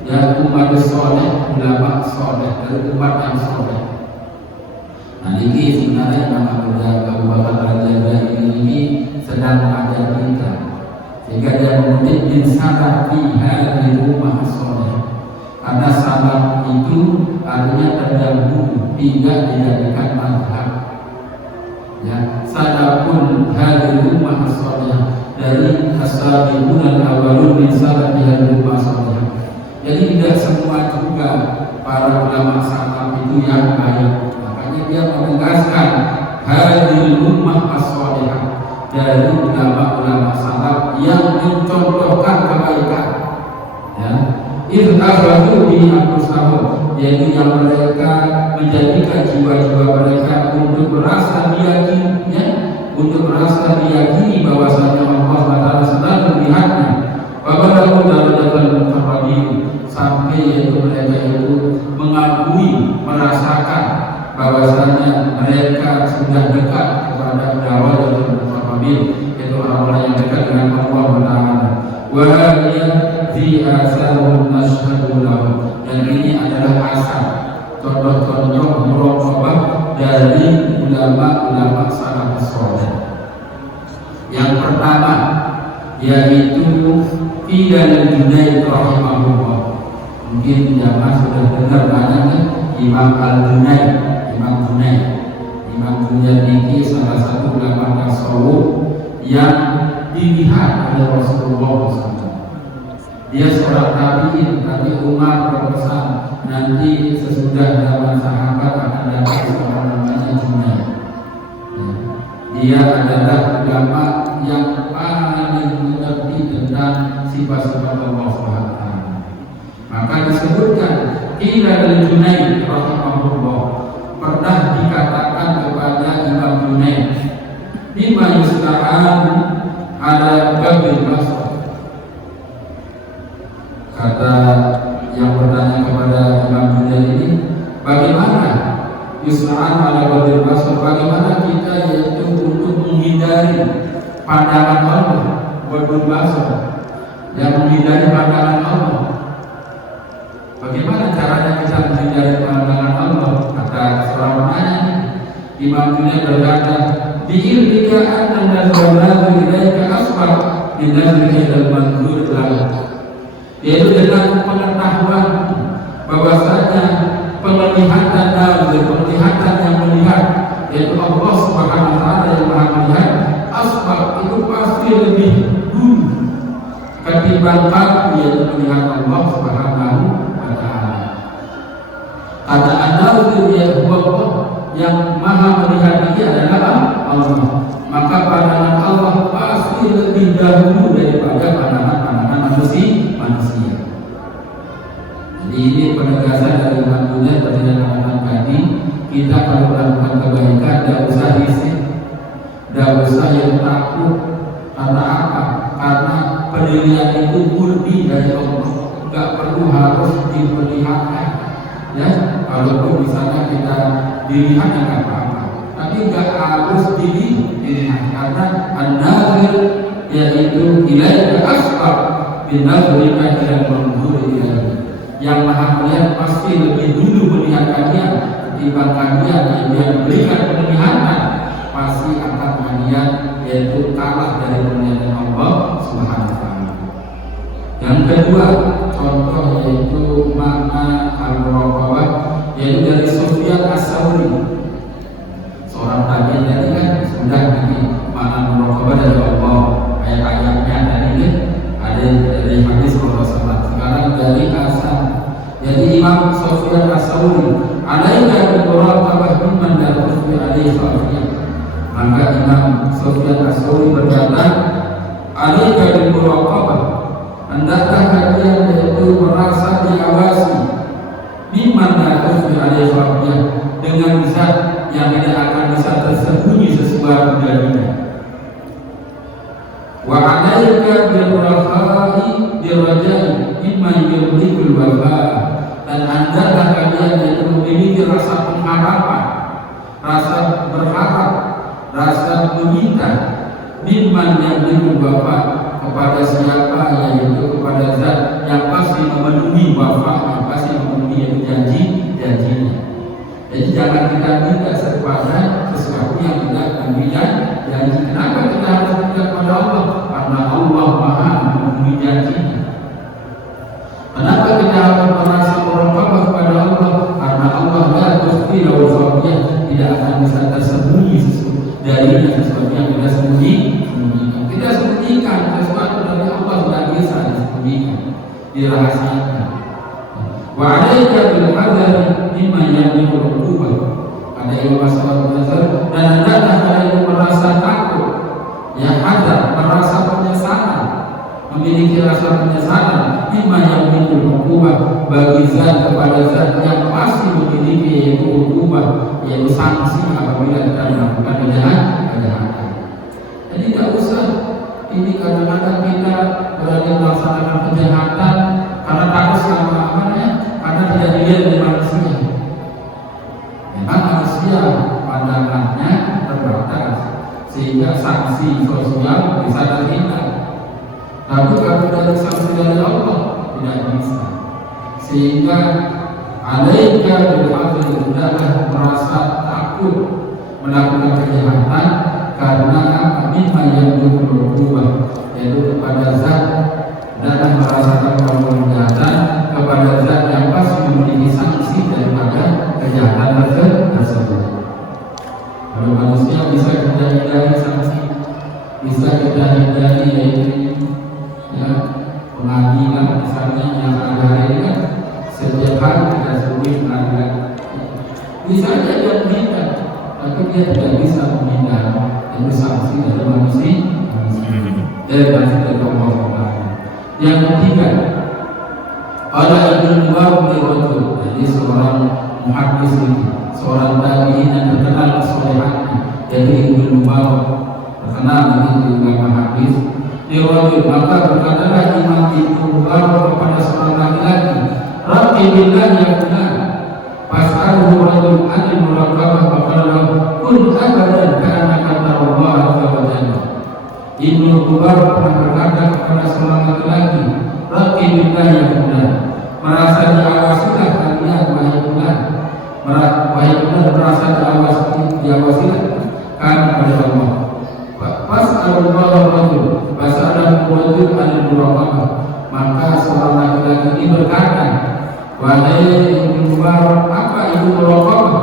yang umat as-salih, ulama salih, dari umat yang salih. Nah, ini sebenarnya nama kerja Abu Bakar Al-Jazairi ini sedang mengajar kita, sehingga dia mengutip min salaf hadhihi ummah as-salih, karena salaf itu artinya terdahulu, tidak dijadikan mazhab. Ya, salafun hadhihi ummah as-salih, dari as-sabiqun al-awwalun min salaf hadhihi ummah as-salih. Jadi tidak semua juga para ulama salaf itu yang baik. Makanya dia menegaskan hadhihi ummah as-salih, dari ulama-ulama salaf yang mencontohkan kebaikan. Ya, irtabahu bi anfusahum, yaitu yang mereka menjadikan jiwa-jiwa mereka untuk merasa diyakini, untuk merasa diyakini bahwasanya Allah Taala sedang melihatnya. Babalahu darajatan muqarrabin, sampai yaitu mereka itu mengakui, merasakan bahwasanya mereka sudah dekat kepada darajatan muqarrabin, yaitu orang-orang yang dekat dengan Allah Taala. Wa hadhihi fi asarun nashhadu lahu, dan ini adalah asar, contoh-contoh muraqabah dari ulama-ulama salafus saleh. Yang pertama yaitu Qila al-Junaid rahimahullah. Mungkin jamaah sudah dengar banyaknya Imam Al-Junaid. Imam Junaid ini salah satu ulama tasawuf yang dilihat oleh Rasulullah SAW. Dia seorang tabi'in, tapi Umar berpesan nanti sesudah zaman sahabat akan datang seorang namanya Junaid. Dia adalah ulama yang paling mengerti tentang sifat-sifat Allah SWT. Maka disebutkan Qila al-Junaid rahimahullah, pernah dikatakan kepada Imam Junaid, bima yusta'an ala babil basar. Kata yang bertanya kepada Imam Junaid ini, bagaimana yusta'an ala babil basar, bagaimana kita yaitu untuk menghindari pandangan Allah, babil basar, yang menghindari pandangan Allah. Bagaimana caranya kita menghindari pandangan Allah? Kata seorang penanya, Imam Junaid berkata, bi'ilmika anna nazaratu ilaika asfar min nazrika ilal manzur lahu, yaitu dengan pengetahuan bahwasanya penglihatan nazar, penglihatan yang melihat, yaitu Allah Subhanahu wa taala yang Maha melihat, asfar itu pasti lebih dulu ketimbang kamu yaitu melihat Allah Subhanahu wa taala. Kata an-nazir ya Allah, yang Maha melihat ini adalah Allah. Maka pandangan Allah pasti lebih dahulu daripada pandangan manusia. Jadi ini penegasan dari Imam Junaid pada yang tadi, kita kalau melakukan kebaikan tidak usah risih, tidak usah yang takut. Karena apa? Karena penilaian itu murni dari Allah, nggak perlu harus diperlihatkan. Ya, walaupun misalnya kita dilihat nggak apa-apa, tapi nggak harus dilihat, karena an-nazir yaitu ilaika asfar bin nazrika ilal manzur ilaihi, yang Maha melihat pasti lebih dulu melihat kalian ketimbang kalian yang memberikan penglihatan pasti akan kemudian yaitu kalah dari kemuliaan Allah Subhanahu wa taala. Yang kedua contoh yaitu makna al-muraqabah, yaitu dari Sufyan As-Tsauri, seorang tabi'in tadi kan sudah ini makna muraqabah dari Allah, ayat-ayatnya tadi ada dari hadis Rasulullah. Sekarang dari Hasan, jadi Imam Sufyan As-Tsauri, alaika bi-muraqabah mimman la tusbi alaihi khafiyah. Maka Imam Sufyan As-Tsauri berkata, alaika bi-muraqabah, hendaklah kalian yaitu merasa diawasi mimman la tusbi alaihi khafiyah, dengan zat yang tidak akan bisa tersembunyi sesuatu darinya. Wa alaika bil-rakhai bil-raja'i mimman yumlikul wafa, dan hendaklah kalian yaitu memiliki rasa pengharapan, rasa berharap, rasa meminta mimman yumlikul wafa, kepada siapa, yaitu kepada zat yang pasti memenuhi wafa, yang pasti memenuhi janji-janjinya. Jadi jangan kita minta kepada sesuatu yang tidak memberikan janji. Kenapa kita harus minta kepada Allah? Karena Allah Maha memenuhi janjinya. Kenapa kita harus merasa muraqabah kepada Allah? Karena Allah la tukhfi lahu khafiyah, tidak akan bisa tersembunyi darinya sesuatu yang tidak sembunyikan. Kita sembunyikan sesuatu dari Allah tidak bisa disembunyikan, dirahasiakan. Wa alaika bil hadar mimma yamliku al-uqubah. Ada ilmu masalah dasar, dan hendaklah kalian merasa takut, yang hadar, merasa penyesalan, memiliki rasa penyesalan mimma yamliku al-uqubah, bagi zat kepada zat yang pasti memiliki yaitu uqubah, yaitu sanksi apabila kita melakukan kejahatan. Jadi tidak usah ini kadang-kadang kita berani melaksanakan kejahatan karena takut sama karena tidak dilihat oleh manusia. Memang manusia pandangannya terbatas sehingga sanksi sosial bisa terhindar. Tapi kalau dari sanksi dari Allah tidak bisa. Sehingga alaika bil hadar, hendaklah merasa takut melakukan kejahatan karena mimma yamliku al-uqubah, yaitu kepada zat, dan merasakan kejahatan kepada zat yang pasti memiliki sanksi daripada kejahatan tersebut. Kalau manusia bisa kita hindari sanksi, bisa kita hindari yaitu pengadilan misalnya yang ada hari kan setiap hari kita sulit pengadilan, bisa saja dia menghindar, tapi dia tidak bisa menghindar itu sanksi dari manusia dari Allah. Yang ketiga, ada Ibnu Mubarak bin jadi seorang muhaddis ini, seorang tabi'in yang terkenal kesolehannya. Jadi Ibnu Mubarak terkenal ini juga muhaddis. Maka berkatalah Imam Ibnu Mubarak kepada seorang laki-laki, Rabbi billah ya fulan, fas'alhu rajul anil muraqabah faqala kun abadan ka'annaka tarallah azza wa jalla. Ibnu Mubarak pernah berkata kepada seorang laki-laki, Rabbi billah ya fulan, merasa diawasilah kalian wahai fulan, merasa diawasilah kan kepada Allah. Fas'alullah rajul, fas'alahu rajul anil muraqabah. Maka seorang laki-laki ini berkata, wahai Ibnu Mubarak, apa itu muraqabah?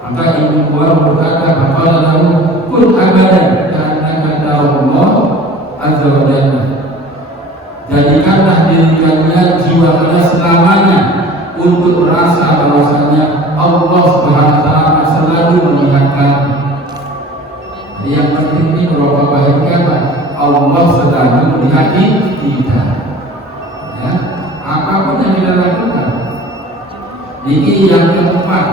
Maka Ibnu Mubarak berkata, faqala lahu kun abadan ka'annaka tarallah azza wa jalla. Jadikanlah diri kalian, jiwa kalian selamanya untuk merasa bahwasanya Allah Subhanahu wa taala selalu melihat kamu. Yang penting ini muraqabah itu apa? Allah sedang melihat kita. Ya, apapun yang kita lakukan. Ini yang keempat.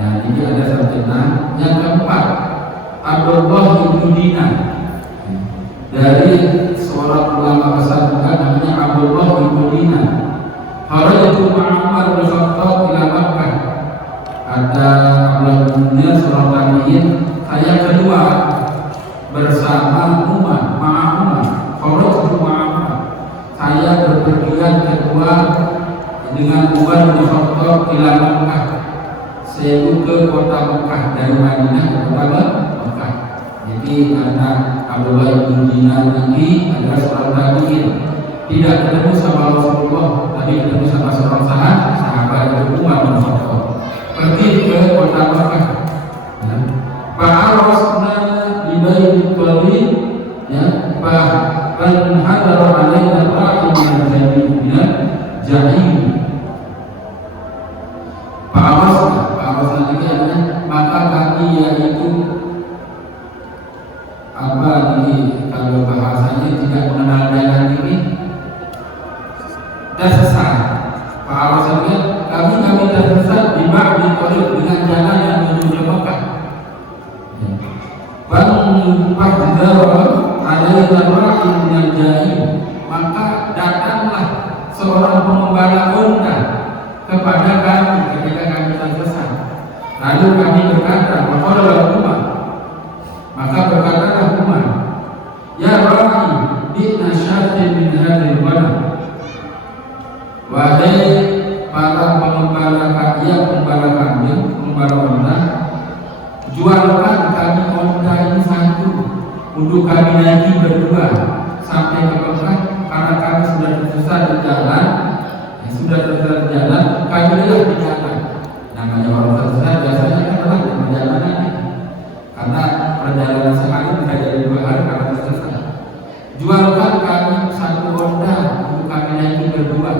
Ya, ini ada sarjana. Yang keempat, Abdullah bin Dinar. Dari seorang ulama besar juga namanya Abdullah bin Dinar. Kharajtu ma'amar bin Khattab ila Makkah. Kata Abdullah bin Dinar seorang tabi'in, saya kedua bersama Umar, kharajtu ma'amar. Saya berpergian kedua dengan Umar bin Khattab ila Makkah. sewu ke kota Mekah dari Madinah ke kota Mekah. Jadi karena Abdullah bin Dinar ini adalah seorang tabi'in, tidak ketemu sama Rasulullah, tapi ketemu sama seorang sahabat yaitu Umar bin Khattab. Pergi ke kota Mekah. Fa'arasna bi baitil qalbi, ya, fan hadara alaina ra'in min jahim. Fa'arasna ini adalah maka kami, yaitu apa ini kalau bahasanya tidak mengenal jalan ini tersesat. Fa'arasna kami tersesat di ba'dil qalbi dengan jalan yang menuju Mekah. Fa'adara alaina ra'in min jahim, maka datanglah seorang pengembala unta kepada kami ketika kami tersesat. Lalu kami berkata, maka berkatalah Umar, ya ra'i bi'na syatin min hadhil walad, wahai para pengembala kambing, pengembala unta, jualkan kami unta ini satu untuk kami naiki berdua sampai ke Mekah, karena kami sudah tersesat di jalan. Kami adalah di jalan. Namanya orang tersesat biasanya adalah di perjalanan, karena perjalanan sekali bisa jadi 2 hari karena tersesat. Jualkan kami satu unta untuk kami naiki berdua,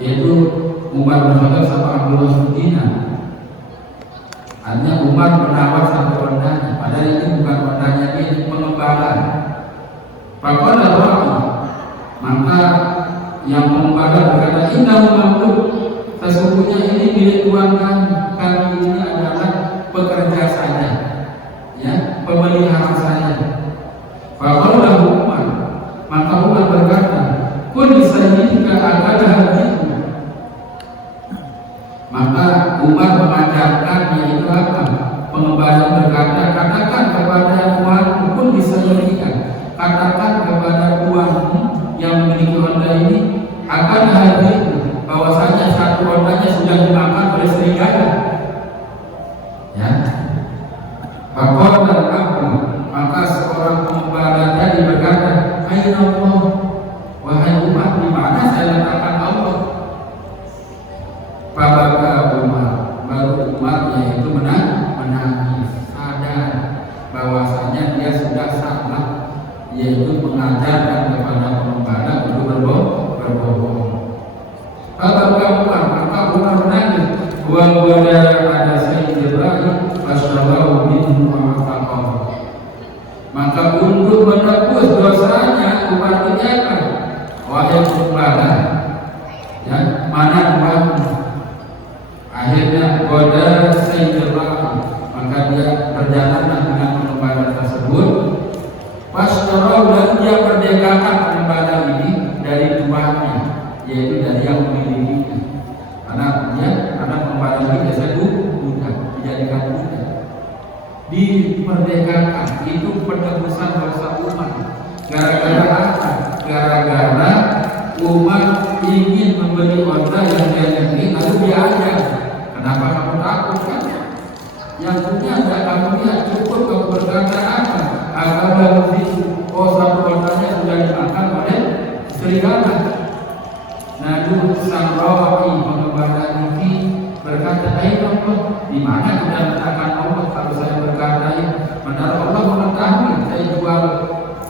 yaitu Umar bin Khattab sama Abdullah bin Dinar. Hanya Umar menawar satu ondanya, padahal ini bukan ondanya, ini pengembala. Faqala ra'i, maka yang pengembala berkata, innahu mamluk, sesungguhnya ini milik tuan kami ini adalah pekerja saja, ya, pemelihara saja. Faqala Umar, maka Umar berkata, kun sayyidika akala hadithu, maka Umar mengajarkan yaitu apa? Pengembala berkata, katakan kepada tuanmu, pun bisa jadikan, katakan kepada tuanmu yang memiliki onta ini, akan hadir bahwasanya satu ontanya sudah dimakan oleh serigala. Ya. Maka seorang pengembala tadi berkata, aina Allah, wahai Umar, di mana saya letakkan Allah? Fabaka Umar, baru Umar yaitu menangis, sadar bahwasanya dia sudah salah, yaitu mengajarkan kepada pengembala untuk berbohong. Fabaka Umar, maka Umar menangis. Wa ada sayyidina fasyalahu minhu ma'afaqah, maka untuk menebus dosanya Umar berkata, wahai pengembala, ya, mana uangmu? Akhirnya goda sayyidina, maka dia berjalanlah dengan pengembala tersebut. Pastorau, dan dia merdekakan pengembala ini dari tuannya, yaitu dari yang memilikinya. Karena pengembala ini biasa budak, dijadikan budak, diperdekakan. Itu penebusan dosa Umar. Gara-gara apa? Gara-gara Umar ingin membeli onta yang dia miliki, lalu dia ajar, kenapa kamu takut kan? Yang punya tidak kamu lihat, cukup kamu berkata apa? Agar dalam itu, satu ontanya sudah dimakan oleh serigala. Lalu sang rawi pengembala ini berkata, ayo Allah, di mana kita letakkan Allah kalau saya berkata ini? Padahal Allah mengetahui saya jual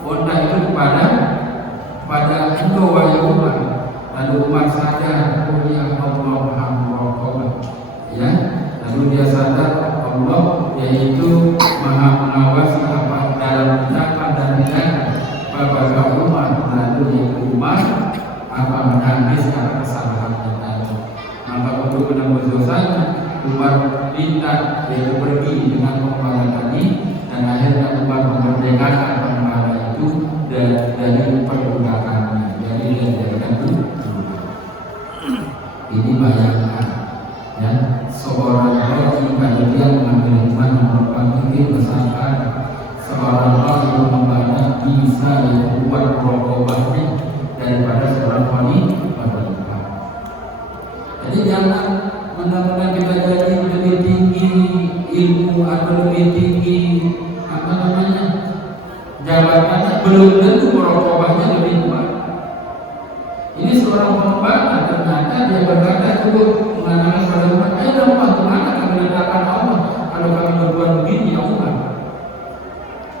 onta itu kepada engkau wahai Umar. Lalu Umar sadar, oh ya Allah Muhammad, ya. Lalu dia sadar Allah yaitu maha mengawasi apa dalam ucapan dan tindakan. Bapak Umar, lalu yaitu Umar apa menangis karena kesalahannya tadi. Maka untuk menembus dosanya, Umar minta yaitu pergi dengan pengembala tadi, dan akhirnya Umar memerdekakan pengembala itu dari perbudakannya. Jadi dia dijadikan budak. Ini bayangkan, ya, seorang rawi kalau dia mengambil iman merupakan mungkin besarkan seorang rawi pengembala bisa membuat rokobahnya daripada seorang wanita. Jadi jangan benar-benar kita jadi lebih tinggi Ini seorang pembantah, ternyata dia berkata cukup mengatakan pada umat, ayo dong Pak, kemana kami letakkan Allah kalau kami berbuat begini ya umat.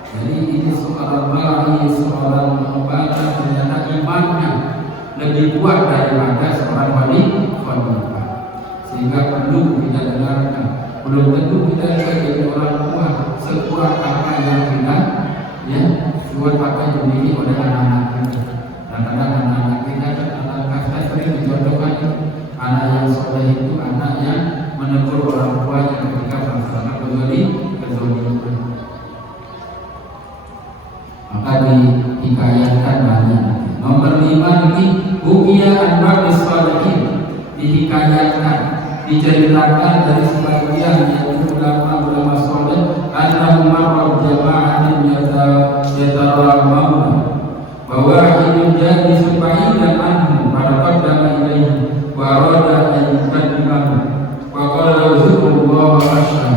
Jadi ini seorang wali, seorang pembantah, ternyata imannya lebih kuat daripada seorang wali kontra. Sehingga perlu kita dengarkan. Belum tentu kita jadi orang kuat sekuat apa yang kita kuat apa yang dimiliki oleh anak-anak kita. Kadang-kadang anak-anak kita kita sering dicontohkan anak yang soleh itu anak yang menegur orang tuanya ketika melaksanakan kezaliman. Maka dihikayatkan banyak. Nomor 5 ini Bukia Anwar Biswalihin, dihikayatkan, diceritakan dari sebagian yaitu ulama-ulama soleh anna marra jama'atin yatarawamuna bahwa ini jadi supaya dan anhu pada qadama ilaihi wa arada an yukadimahu wa qala zukrullah asyha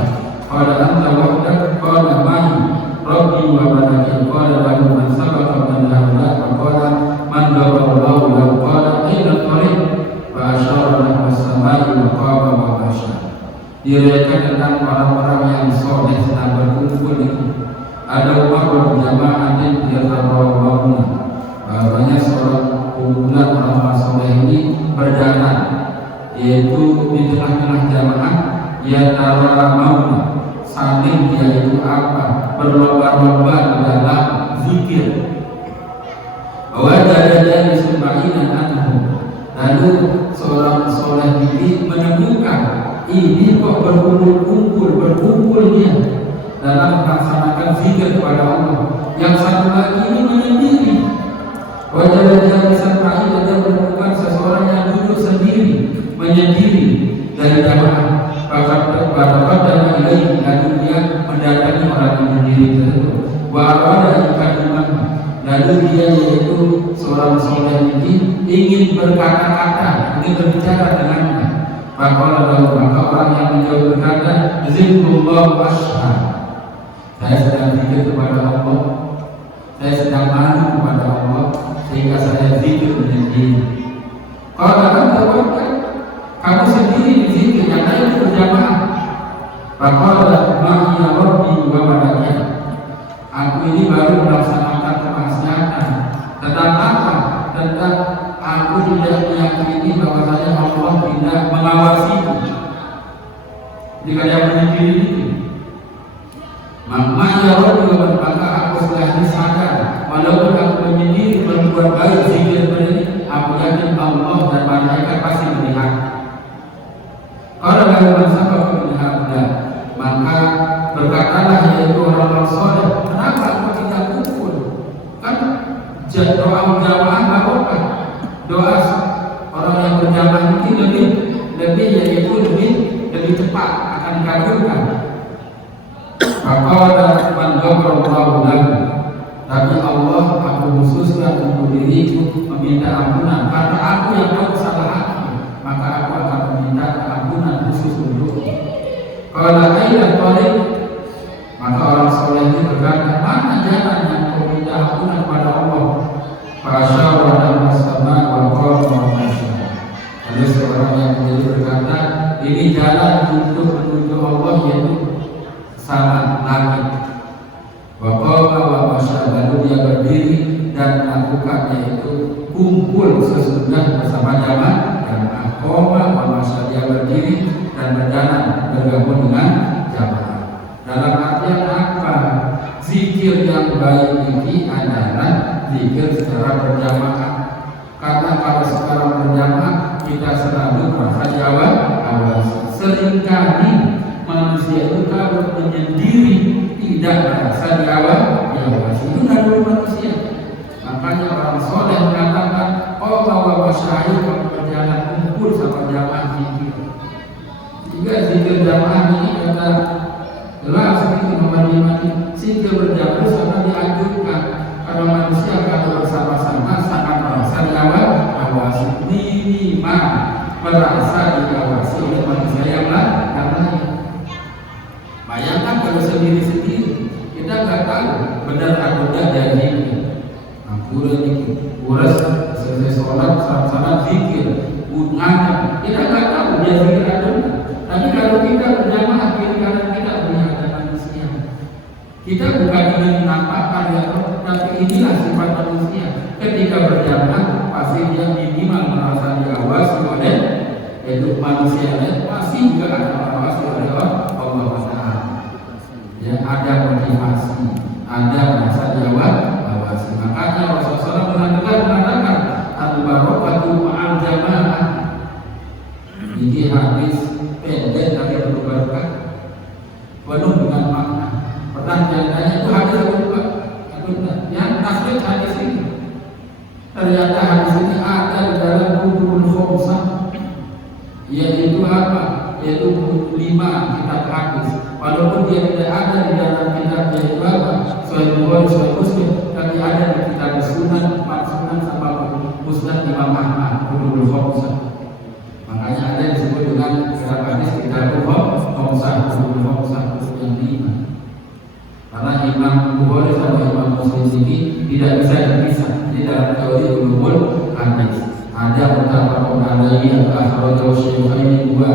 qala anta wahdak qala mahi rabbi wa malaki qala lahu man sabaqa min haula wa qala man ghafarallahu lahu qala aina tariq fa asyara lahu as-samai wa qama wa asyha. Diriwayatkan tentang orang-orang yang soleh sedang berkumpul itu. Ada umat berjamaah di antara banyak seorang kumpulan orang soleh ini berjalan, yaitu di tengah-tengah jamaah yatara mauna, saling yaitu apa berlomba-lomba dalam zikir. Wajadnya disembahina anhu, lalu seorang soleh ini menemukan ini kok berkumpul dia dalam melaksanakan zikir kepada Allah. Yang satu lagi ini menyendiri. Wajadnya disembahina, dia menemukan seseorang yang duduk sendiri menyendiri dari jamaah. Pada ilaih, lalu dia mendatangi orang yang menyendiri tersebut. Wa arada ikadiman, lalu dia yaitu seorang soleh ini ingin berkata-kata, ingin berbicara dengannya. Maka orang yang menjauh berkata, zikrullah asyha, saya sedang zikir kepada Allah, saya sedang malu kepada Allah, sehingga saya zikir menyendiri. Kalau kamu sendiri di zikir, yang lain berjamaah. Maka ma'i rabbi wa malaki, aku ini baru melaksanakan kemaksiatan. Tentang apa? Tentang aku tidak meyakini bahwasanya Allah tidak mengawasiku jika dia menyendiri itu. Maka aku setelah ini sadar, walaupun aku menyendiri berbuat baik zikir ini, aku yakin Allah dan malaikat pasti melihat. Kalau bagaimana sampai melihatnya, maka berkatalah yaitu orang-orang soleh, kenapa aku tidak kumpul? Kan doa jamaah barokah, doa orang yang berjamaah ini lebih cepat akan dikabulkan. Maka man ghafarallahu lahu, tapi Allah aku khususkan untuk diriku meminta ampunan karena aku yang tahu kesalahanku, maka aku akan meminta ampunan khusus untukku. Kalau aina tariq, maka orang soleh ini berkata, mana jalan yang kau minta ampunan kepada Allah? Fasyara lahu as-sama' wa qama wa asyha. Lalu seorang yang menjadi berkata, ini jalan untuk menuju Allah yaitu sama langit. Wa qama wa asyha, lalu dia berdiri dan melakukan yaitu kumpul sesudah bersama jamaah. Qama wa asyha, dia berdiri dan berjalan bergabung dengan jamaah. Dalam artian apa? Zikir yang baik ini adalah zikir secara berjamaah. Karena kalau secara berjamaah kita selalu merasa diawasi. Seringkali manusia itu kalau menyendiri tidak merasa diawasi. Itu naluri manusia. Makanya orang soleh mengatakan, oh bahwa masyarakat kalau berjalan kumpul sama jamaah zikir. Jika zikir jamaah ini kata jelas itu nomor 5, zikir berjamaah sangat dianjurkan. Kalau manusia kalau bersama-sama sangat merasa diawasi, minimal merasa diawasi oleh manusia yang lain. Bayangkan kalau sendiri-sendiri kita nggak tahu benar atau tidak dari ini. Uras selesai sholat, salat zikir, ngaji, kita nggak tahu dia zikir atau enggak. Tapi kalau kita berjamaah kiri kanan kita punya ada manusia. Kita bukan ingin menampakkan ya, tapi inilah sifat manusia. Ketika berjamaah pasti dia minimal merasa diawasi oleh yaitu manusia lain, pasti juga akan diawasi oleh Allah Taala. Ya, ada motivasi, ada merasa diawasi. Makanya Rasulullah mengatakan al-barakatu ma'al jamaah. Ini hadis pendek tapi berbarokah, penuh dengan makna. Pertanyaannya itu hadis atau bukan? Yang tasbih hadis ini. Ternyata hadis ini ada di dalam kutubul khamsah, yaitu apa? Yaitu 5 kitab hadis. Walaupun dia tidak ada di dalam kitab yaitu apa? Sahih Bukhari, Sahih Muslim, tapi ada di kitab Sunan, 4 Sunan sama Musnad Imam Ahmad, kutubul khamsah. Makanya ada yang disebut dengan kitab hadis kitab khamsah, kutubul khamsah, yang 5. Karena Imam Bukhari sama Imam Muslim ini tidak bisa dipisah. Ini dalam teori ulumul hadis. Ada muttafaqun alaihi akhrajahu Syaikhaini dua.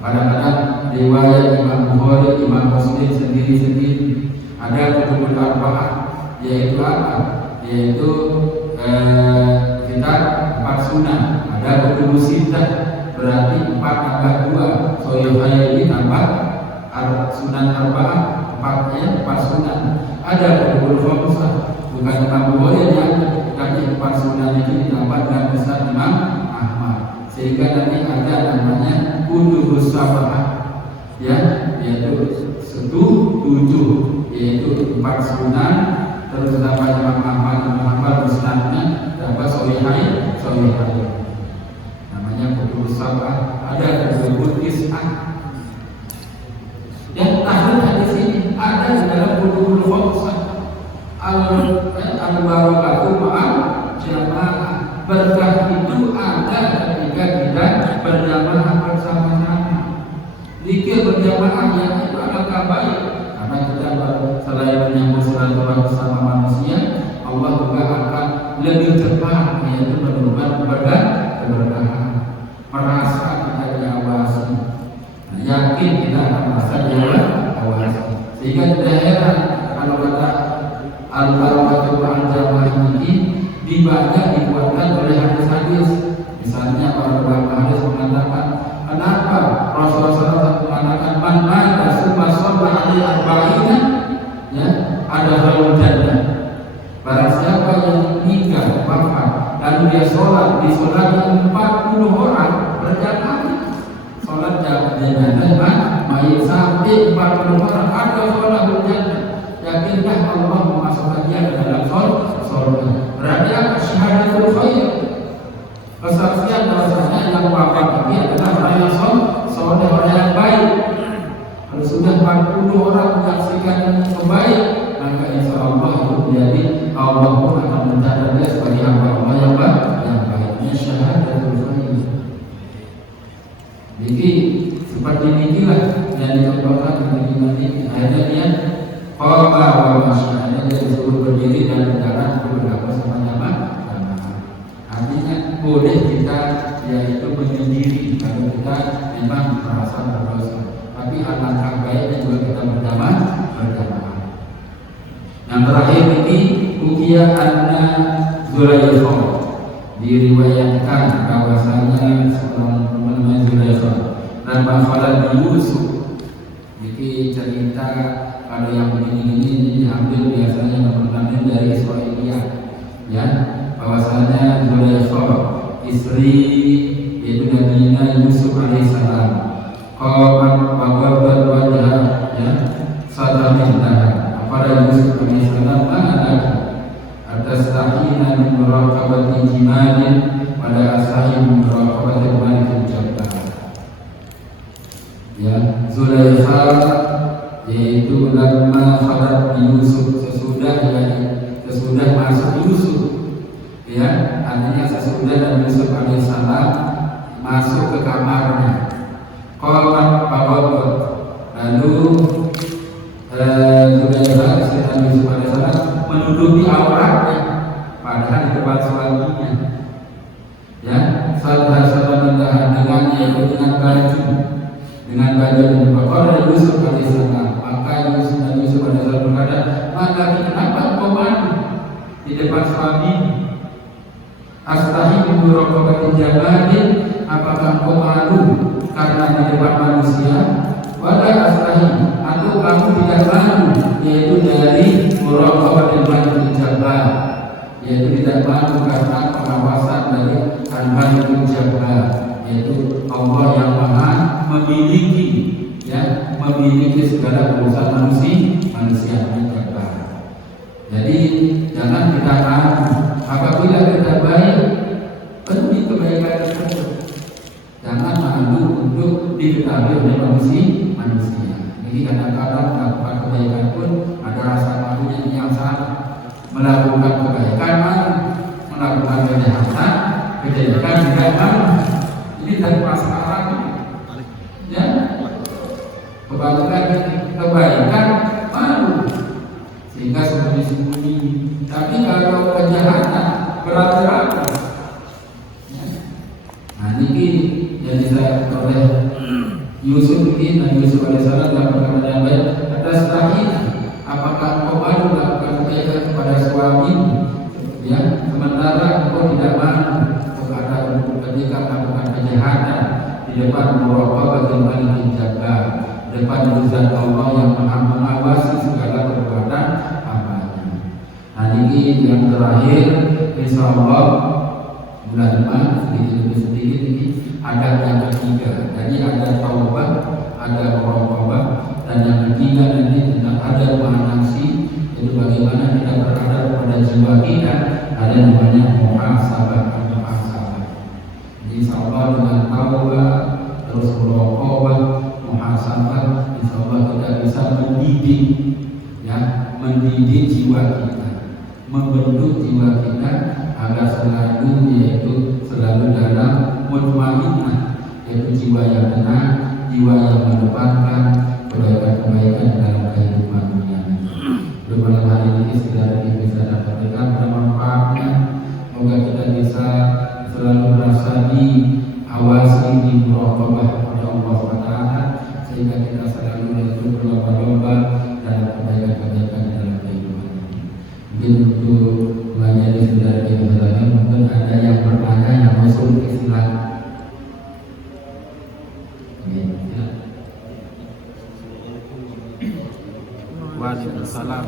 Kadang-kadang riwayat Imam Bukhari, Imam Muslim sendiri-sendiri. Ada kutubul arba'ah, yaitu apa? Yaitu kitab 4 sunan. Ada kutubul sittah, berarti 4 tambah 2. Syaikhaini tambah sunan arba'ah, 4 sunan. Ada kutubul khamsah, bukan Imam Bukhari yang tapi 4 sunan itu ditambah dengan besar Imam Ahmad, sehingga nanti ada namanya kutubus sab'ah, ya, yaitu 7, yaitu 4 sunan, terus tambah Imam Ahmad musnadnya, tambah Shahihain, namanya kutubus sab'ah. Ada kutubul tis'ah. Dan tahlil hadis ini ada di dalam kutubul khamsah. Al-barakatu ma'al jamaah. Berkah itu ada ketika kita berjamaah bersama-sama. Zikir berjamaah yang itu alangkah baik, karena kita selain menyambung silaturahmi bersama manusia, Allah juga akan lebih cepat yaitu menurunkan keberkahan. Merasa kita diawasi, yakin kita akan merasa diawasi, sehingga tidak heran kalau kata al-barakatu ma'al jamaah ini dikuatkan oleh hadis-hadis. Misalnya para ulama hadis mengatakan, kenapa Rasulullah SAW mengatakan man mata summa shalla alaihi arba'ina, ya, ada halul jannah. Barang siapa yang meninggal wafat lalu dia sholat, disolati 40 orang berjamaah, sholat jenazah mayit sampai 40 orang, ada halul jannah. Yakinkah Allah memasukkan dia ke dalam surga? Berarti apa? Syahadatul khair, kesaksian bahwasanya yang wafat ini adalah orang yang soleh, orang yang baik. Kalau sudah 40 orang menyaksikan yang baik, maka insya Allah itu menjadi Allah pun akan mencatat dia sebagai hamba Allah yang baik. Ini syahadatul khair. Jadi seperti inilah yang dicontohkan di akhirnya dia qala wa masya'ana, dia disuruh berdiri dan berjalan beberapa sama jamaah. Artinya boleh kita yaitu menyendiri kalau kita memang merasa berdosa, tapi alangkah baiknya juga kita berjamaah. Yang terakhir ini ukiya anna Zulaikha, diriwayatkan bahwasanya seorang namanya Zulaikha dan Khalid bin Yusuf. Jadi cerita kalau yang begini-begini diambil biasanya mengambil dari Israiliyah, ya, bahwasanya Zulaikha istri yaitu Nabi Yusuf alaihissalam qamat wa qabat wajha, ya, sadamah kepada Yusuf alaihissalam, mana atas tahina min muraqabati jimalin pada asahi muraqabati malik jabbar, ya. Zulaikha yaitu lama khalat Yusuf, sesudah masuk Yusuf, ya, artinya sesudah dan Yusuf alaihissalam masuk ke kamarnya, qamat fawaqat, lalu Zulaikha istri Yusuf alaihissalam menutupi auratnya padahal di depan suaminya, salah sahabat dengan yaitu dengan baju dan Bakar Yusuf alaihissalam. Maka Yusuf alaihissalam berkata, maka kenapa kau malu di depan suami? Astahi muraqabati jabalin, apakah kau malu karena di depan manusia? Wala astahi, atau kamu tidak malu yaitu dari muraqabati jabal, yaitu tidak malu karena pengawasan dari al-Malikul Jabbar, yaitu Allah yang Maha memiliki segala urusan manusia Jabbar. Jadi jangan kita malu apabila kita baik, penuhi kebaikan tersebut. Jangan malu untuk diketahui oleh manusia. Jadi kadang-kadang melakukan kebaikan pun ada rasa malunya yang sama. Melakukan kebaikan malu, melakukan kejahatan tidak malu. Ini dari masalah ya. Kebaikan malu sehingga sembunyi-sembunyi. Tapi kalau kejahatan berat-berat, ya. Nah ini yang saya oleh Yusuf ini, Nabi Yusuf alaihissalam dalam perkataan yang baik. Atas tahid, apakah kau malu melakukan kebaikan kepada suamimu? Ya, sementara kau tidak malu ketika melakukan kejahatan di depan muraqabah Malikul Jabbar, depan urusan Allah yang Maha mengawasi segala perbuatan hamba-Nya. Nah ini yang terakhir, insyaallah bulan depan sedikit ini ada yang ketiga. Jadi ada taubat, ada muraqabah, dan yang ketiga nanti tentang ada manasi, itu bagaimana kita berada pada jiwa kita, ada namanya muhasabah. Insyaallah dengan taubat terus muraqabah, muhasabah, insyaallah kita bisa mendidik jiwa kita, membentuk jiwa kita agar selalu dalam mutmainnah, yaitu jiwa yang tenang, jiwa yang mendepankan kebaikan-kebaikan dalam kehidupan dunia. Pada hari ini segala bisa dapatkan bermanfaatnya. Semoga kita bisa selalu merasa diawasi, di muraqabah oleh Allah SWT, sehingga kita selalu berlomba-lomba dalam kebaikan-kebaikan dalam kehidupan. Mungkin untuk melayani saudara kita, mungkin ada yang bertanya yang masuk ke silakan. Waalaikumsalam.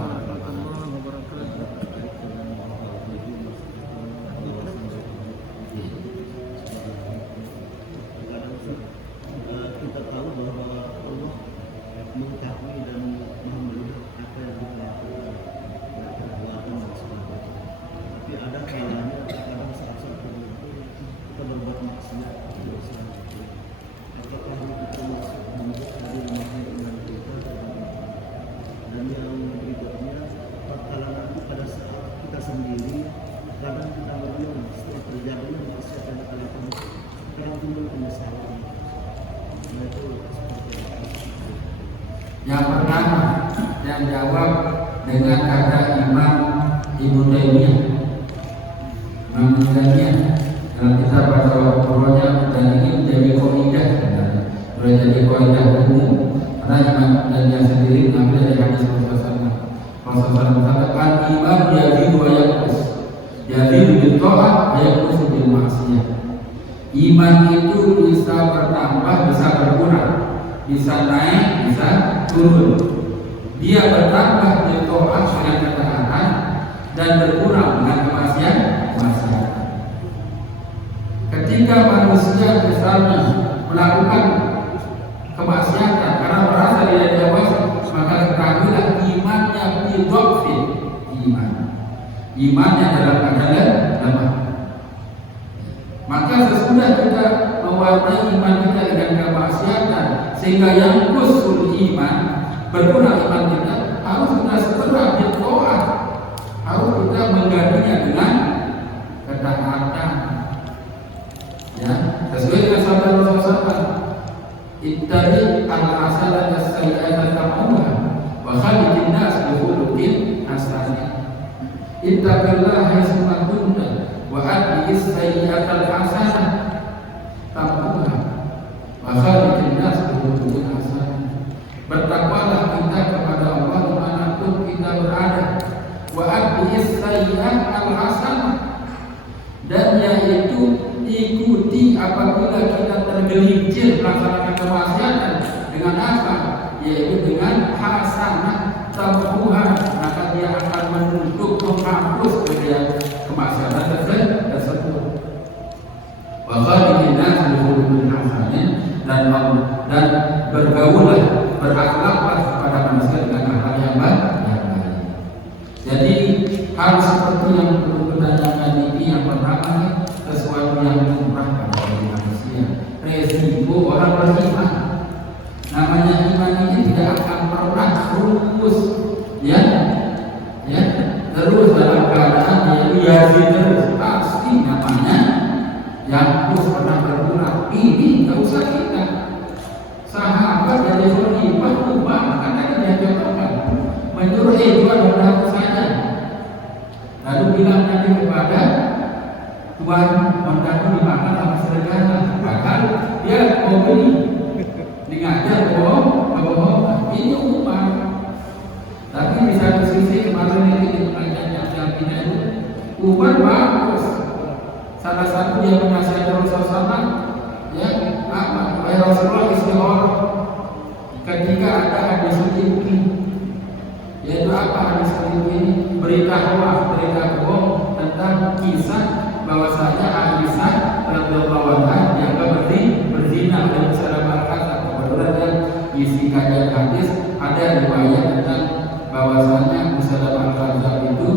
Kita tahu bahwa Allah mengetahui dan Maha melihat apa yang kita lakukan, perbuatan dan sebagainya. Tapi ada kalanya kadang saat-saat tertentu kita berbuat maksiat, dosa. Apakah itu masuk dari Maha dengan kita? Dan yang berikutnya, tatkala nanti pada saat kita sendiri, kadang kita merenung setelah terjadinya maksiat yang kita lakukan, kadang timbul penyesalan. Yang pertama, yang jawab dengan kata Imam Ibnu Taimiyah. Imam Ibnu Taimiyah dalam kitab Fatwa-Fatwanya, dan ini menjadi kaidah sebenarnya, menjadi kaidah umum. Karena Imam Taimiyah sendiri mengambil dari hadis Rasulullah mengatakan, iman yazidu wa yanqus, yazidu bil ta'at wa yanqus bil ma'siyah. Iman itu bisa bertambah, bisa berkurang, bisa naik, bisa turun. Dia bertambah di taat dengan ketaatan dan berkurang dengan kemaksiatan. Ketika manusia misalnya melakukan kemaksiatan karena merasa tidak dewasa, maka ketahuilah imannya bidhafin, imannya dalam keadaan lemah. Maka sesudah kita mewarnai iman kita dengan kemaksiatan, sehingga yang kusul iman, berkurang iman kita, harus kita segera berdoa, harus kita menggantinya dengan ketaatan. Ya, sesuai dengan sabda Rasulullah, ittabi al-hasanata as-sayyi'ata tamhuha wa khalidin nas bi khuluqin hasan. Ittaqillaha haitsu kunta wa adbi as-sayyi'ata al-hasanah as-sayyi'ah al-hasanah, dan yaitu ikuti apabila kita tergelincir melaksanakan kemaksiatan dengan apa? Yaitu dengan hasanah tambuhan, maka dia akan menutup menghapus kemaksiatan tersebut. Bahkan kita sebelum hasanah dan bergaulah, berakhlaklah kepada manusia dengan hal yang baik. Jadi hal seperti yang perlu kita tanyakan ini, yang pertama sesuatu yang lumrah pada manusia. Resiko orang beriman. Namanya iman ini tidak akan pernah lurus, ya, terus dalam keadaan yazid terus, pasti namanya yang terus pernah berkurang. Ini tak usah kita sahabat dari Khalifah Umar katanya dia contohkan menyuruh Tuhan berlaku saja, lalu bilang nanti kepada Tuhan mandaku dimakan sama serigala, bahkan dia mau beli dingajar kebohongan. Ini Umar. Tapi di satu sisi kemarin ini di pengajian yang kita itu Umar bagus. Salah satu yang menasihati Rasulullah, ya, apa? Rasulullah istighfar ketika ada hadis ini, yaitu apa hadis ini? Berita bohong tentang kisah bahwasanya Aisyah radhiyallahu anha dianggap berzina oleh Musailamatul Kadzdzab. Kebetulan dan isi kajian hadis ada riwayat tentang bahwasanya Musailamatul Kadzdzab itu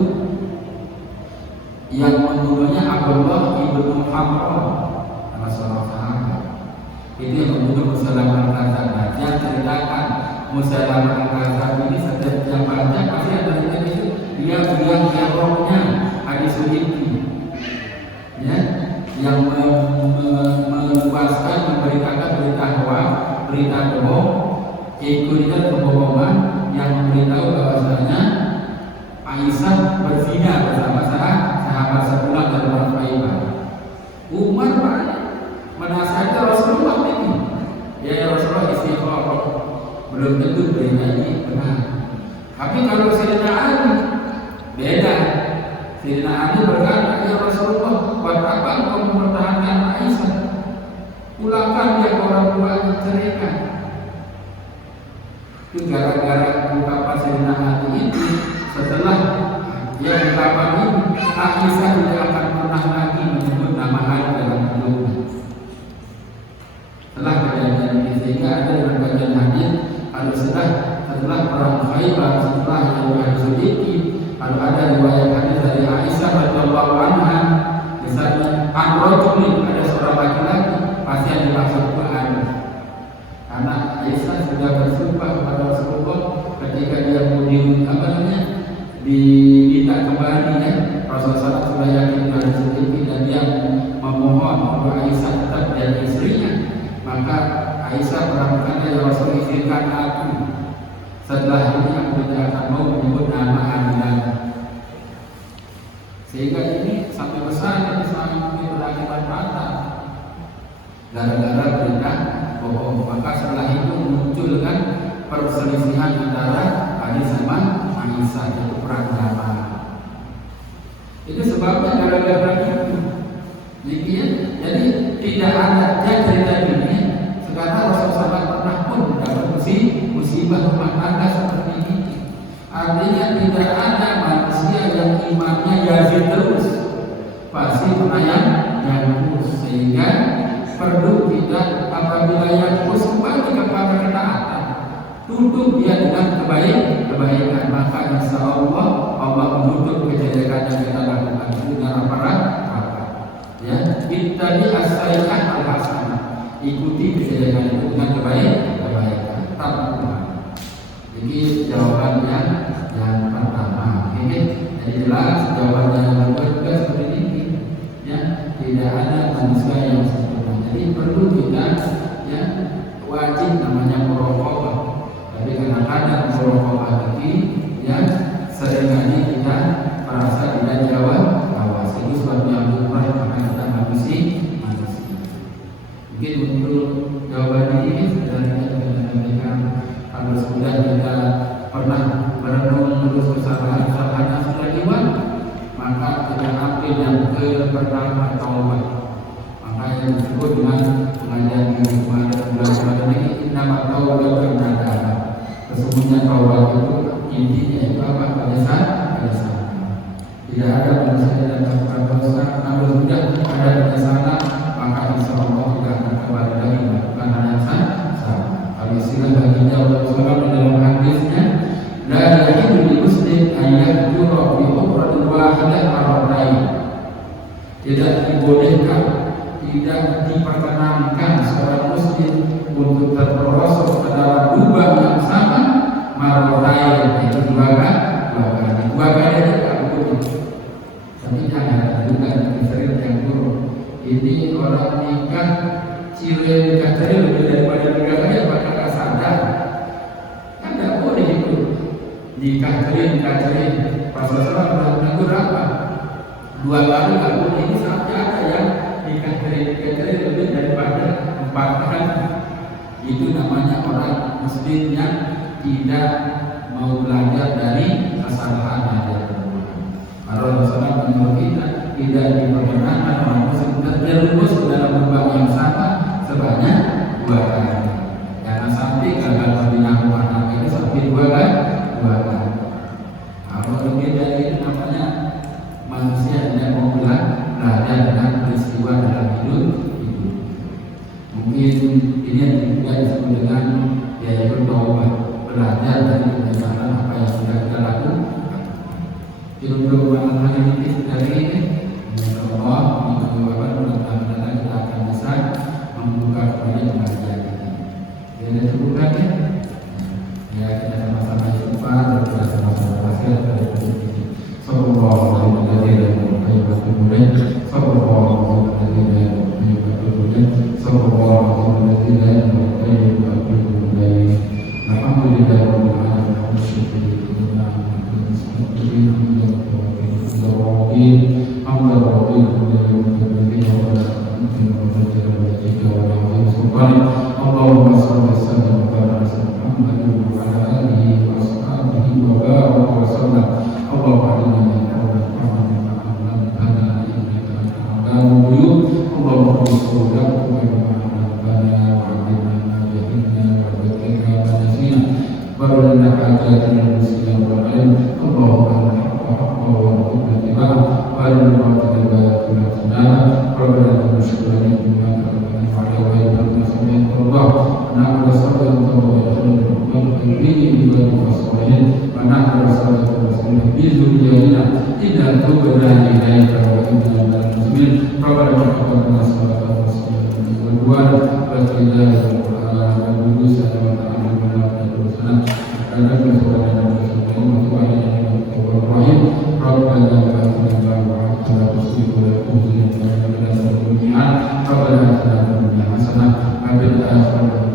yang membunuhnya Abdullah ibnu Hamram, nama seorang sahabat. Itu yang membunuh Musailamatul Kadzdzab. Nah, yang ceritakan Musailamatul Kadzdzab ini setiap yang baca pasti ada itu dia bilang rohnya hadis ini, ya, yang meluaskan, memberitakan berita bohong, ikutan kebohongan yang memberitahu bahwasanya Aisyah berzina bersama sahabat sepulang dari Khaibah. Umar menasihati Rasulullah ini, ya Rasulullah istighfar, belum tentu berita ini benar. Tapi kalau Sayyidina Ali beda. Sayyidina Ali berkata, ya Rasulullah, buat apa engkau mempertahankan Aisyah? Pulangkan dia ke orang tuanya, ceraikan. Itu gara-gara ungkapan Sayyidina Ali itu, setelah dia ungkapan ini, Aisyah tidak akan pernah lagi menyebut nama Ali dalam hidupnya. Setelah kejadian ini, sehingga ada dalam bagian hadis, kalau setelah perang Khaibah, setelah yang berhasil kalau ada riwayat hadis dari Aisyah radhiyallahu anha, misalnya Amrul, ada seorang laki-laki pasti yang dimaksud Quran. Karena Aisyah sudah bersumpah kepada Rasulullah ketika dia mau diminta kembali, ya, Rasulullah sudah yakin dari sedikit dan dia memohon untuk Aisyah tetap jadi istrinya. Maka Aisyah berkata, ya Rasul, izinkan aku. Setelah ini aku tidak akan mau menyebut nama Anda. Sehingga ini sampai besar Islam ini berakibat fatal gara-gara berita bohong. Maka setelah itu munculkan perselisihan antara Ali sama Aisyah, itu perang Jamal. Itu sebabnya gara-gara itu. Jadi tidak ada cerita ini. Sekarang Rasulullah pernah pun dapat musibah rumah tangga seperti ini. Artinya tidak ada manusia yang imannya yazid terus, pasti pernah yang terus. Sehingga perlu kita apabila yang terus kembali kepada ketaatan, tutup dia dengan kebaikan, maka insya Allah menutup kejelekan yang kita lakukan dengan apa? Ya, kita di as-sayyi'ah al-hasanah, ikuti kejelekan itu dengan kebaikan. Jadi jawabannya yang pertama, ini jadi jelas jawabannya yang kedua seperti ini, ya, tidak ada manusia yang sempurna. Jadi perlu kita, ya, wajib namanya muraqabah. Tapi kadang-kadang muraqabah tadi, ya, seringkali kita merasa tidak jawab awas. Itu sebabnya lumrah karena kita manusia. Mungkin untuk jawaban ini sudah kita sampaikan. Kalau sudah kita pernah merenung terus kesalahan sudah lewat, maka tidak ambil yang pertama taubat. Maka yang disebut dengan pengajian bulan Ramadan ini nama taubat bernada. Sesungguhnya taubat itu intinya itu apa? Penyesalan. Tidak ada manusia yang dapat dosa, namun sudah ada penyesalan, maka insya Allah tidak akan kembali lagi melakukan hal yang sama. Kalau istilah baginda Rasulullah dalam hadisnya, la yahillu lil muslim an yahjura bi umratin wahidah marratayn. Tidak dibolehkan, tidak diperkenankan seorang muslim untuk terperosok ke dalam lubang yang sama marratayn, itu dua kali aja tak boleh. Tapi jangan juga sering yang buruk. Ini orang nikah ciri lebih daripada nikah saja, apakah tak sadar? Kan tak boleh itu. Nikah ciri. Rasulullah pernah menegur apa? 2 kali tak boleh. Ini sampai ada yang nikah ciri lebih daripada 4 kali. Itu namanya orang muslim yang tidak mau belajar dari kesalahan yang kalau Rasulullah menyuruh kita tidak diperkenankan orang muslim terjerumus ke dalam lubang yang sama sebanyak 2 kali. Jangan sampai gagal membina rumah tangga ini sampai 2 kali. Kalau lebih dari itu namanya manusia tidak mau belajar dengan peristiwa dalam hidup. Mungkin ini yang juga disebut dengan yaitu taubat, belajar dari kesalahan apa yang sudah kita lakukan. Untuk hal ini dari ini, Allah mudah-mudahan kita akan bisa membuka kembali pengajian ini. Jadi terbuka ya kita sama-sama istighfar dan kita sama-sama berhasil dari ini. Sallallahu alaihi wa sallam. Sallallahu alaihi wa Allahumma shalli wa sallim wa barik ala Muhammadin wa ala alihi wa ashabihi wa barik wa sallam. Allahumma Rabbana atina fid dunya hasanah wa fil akhirati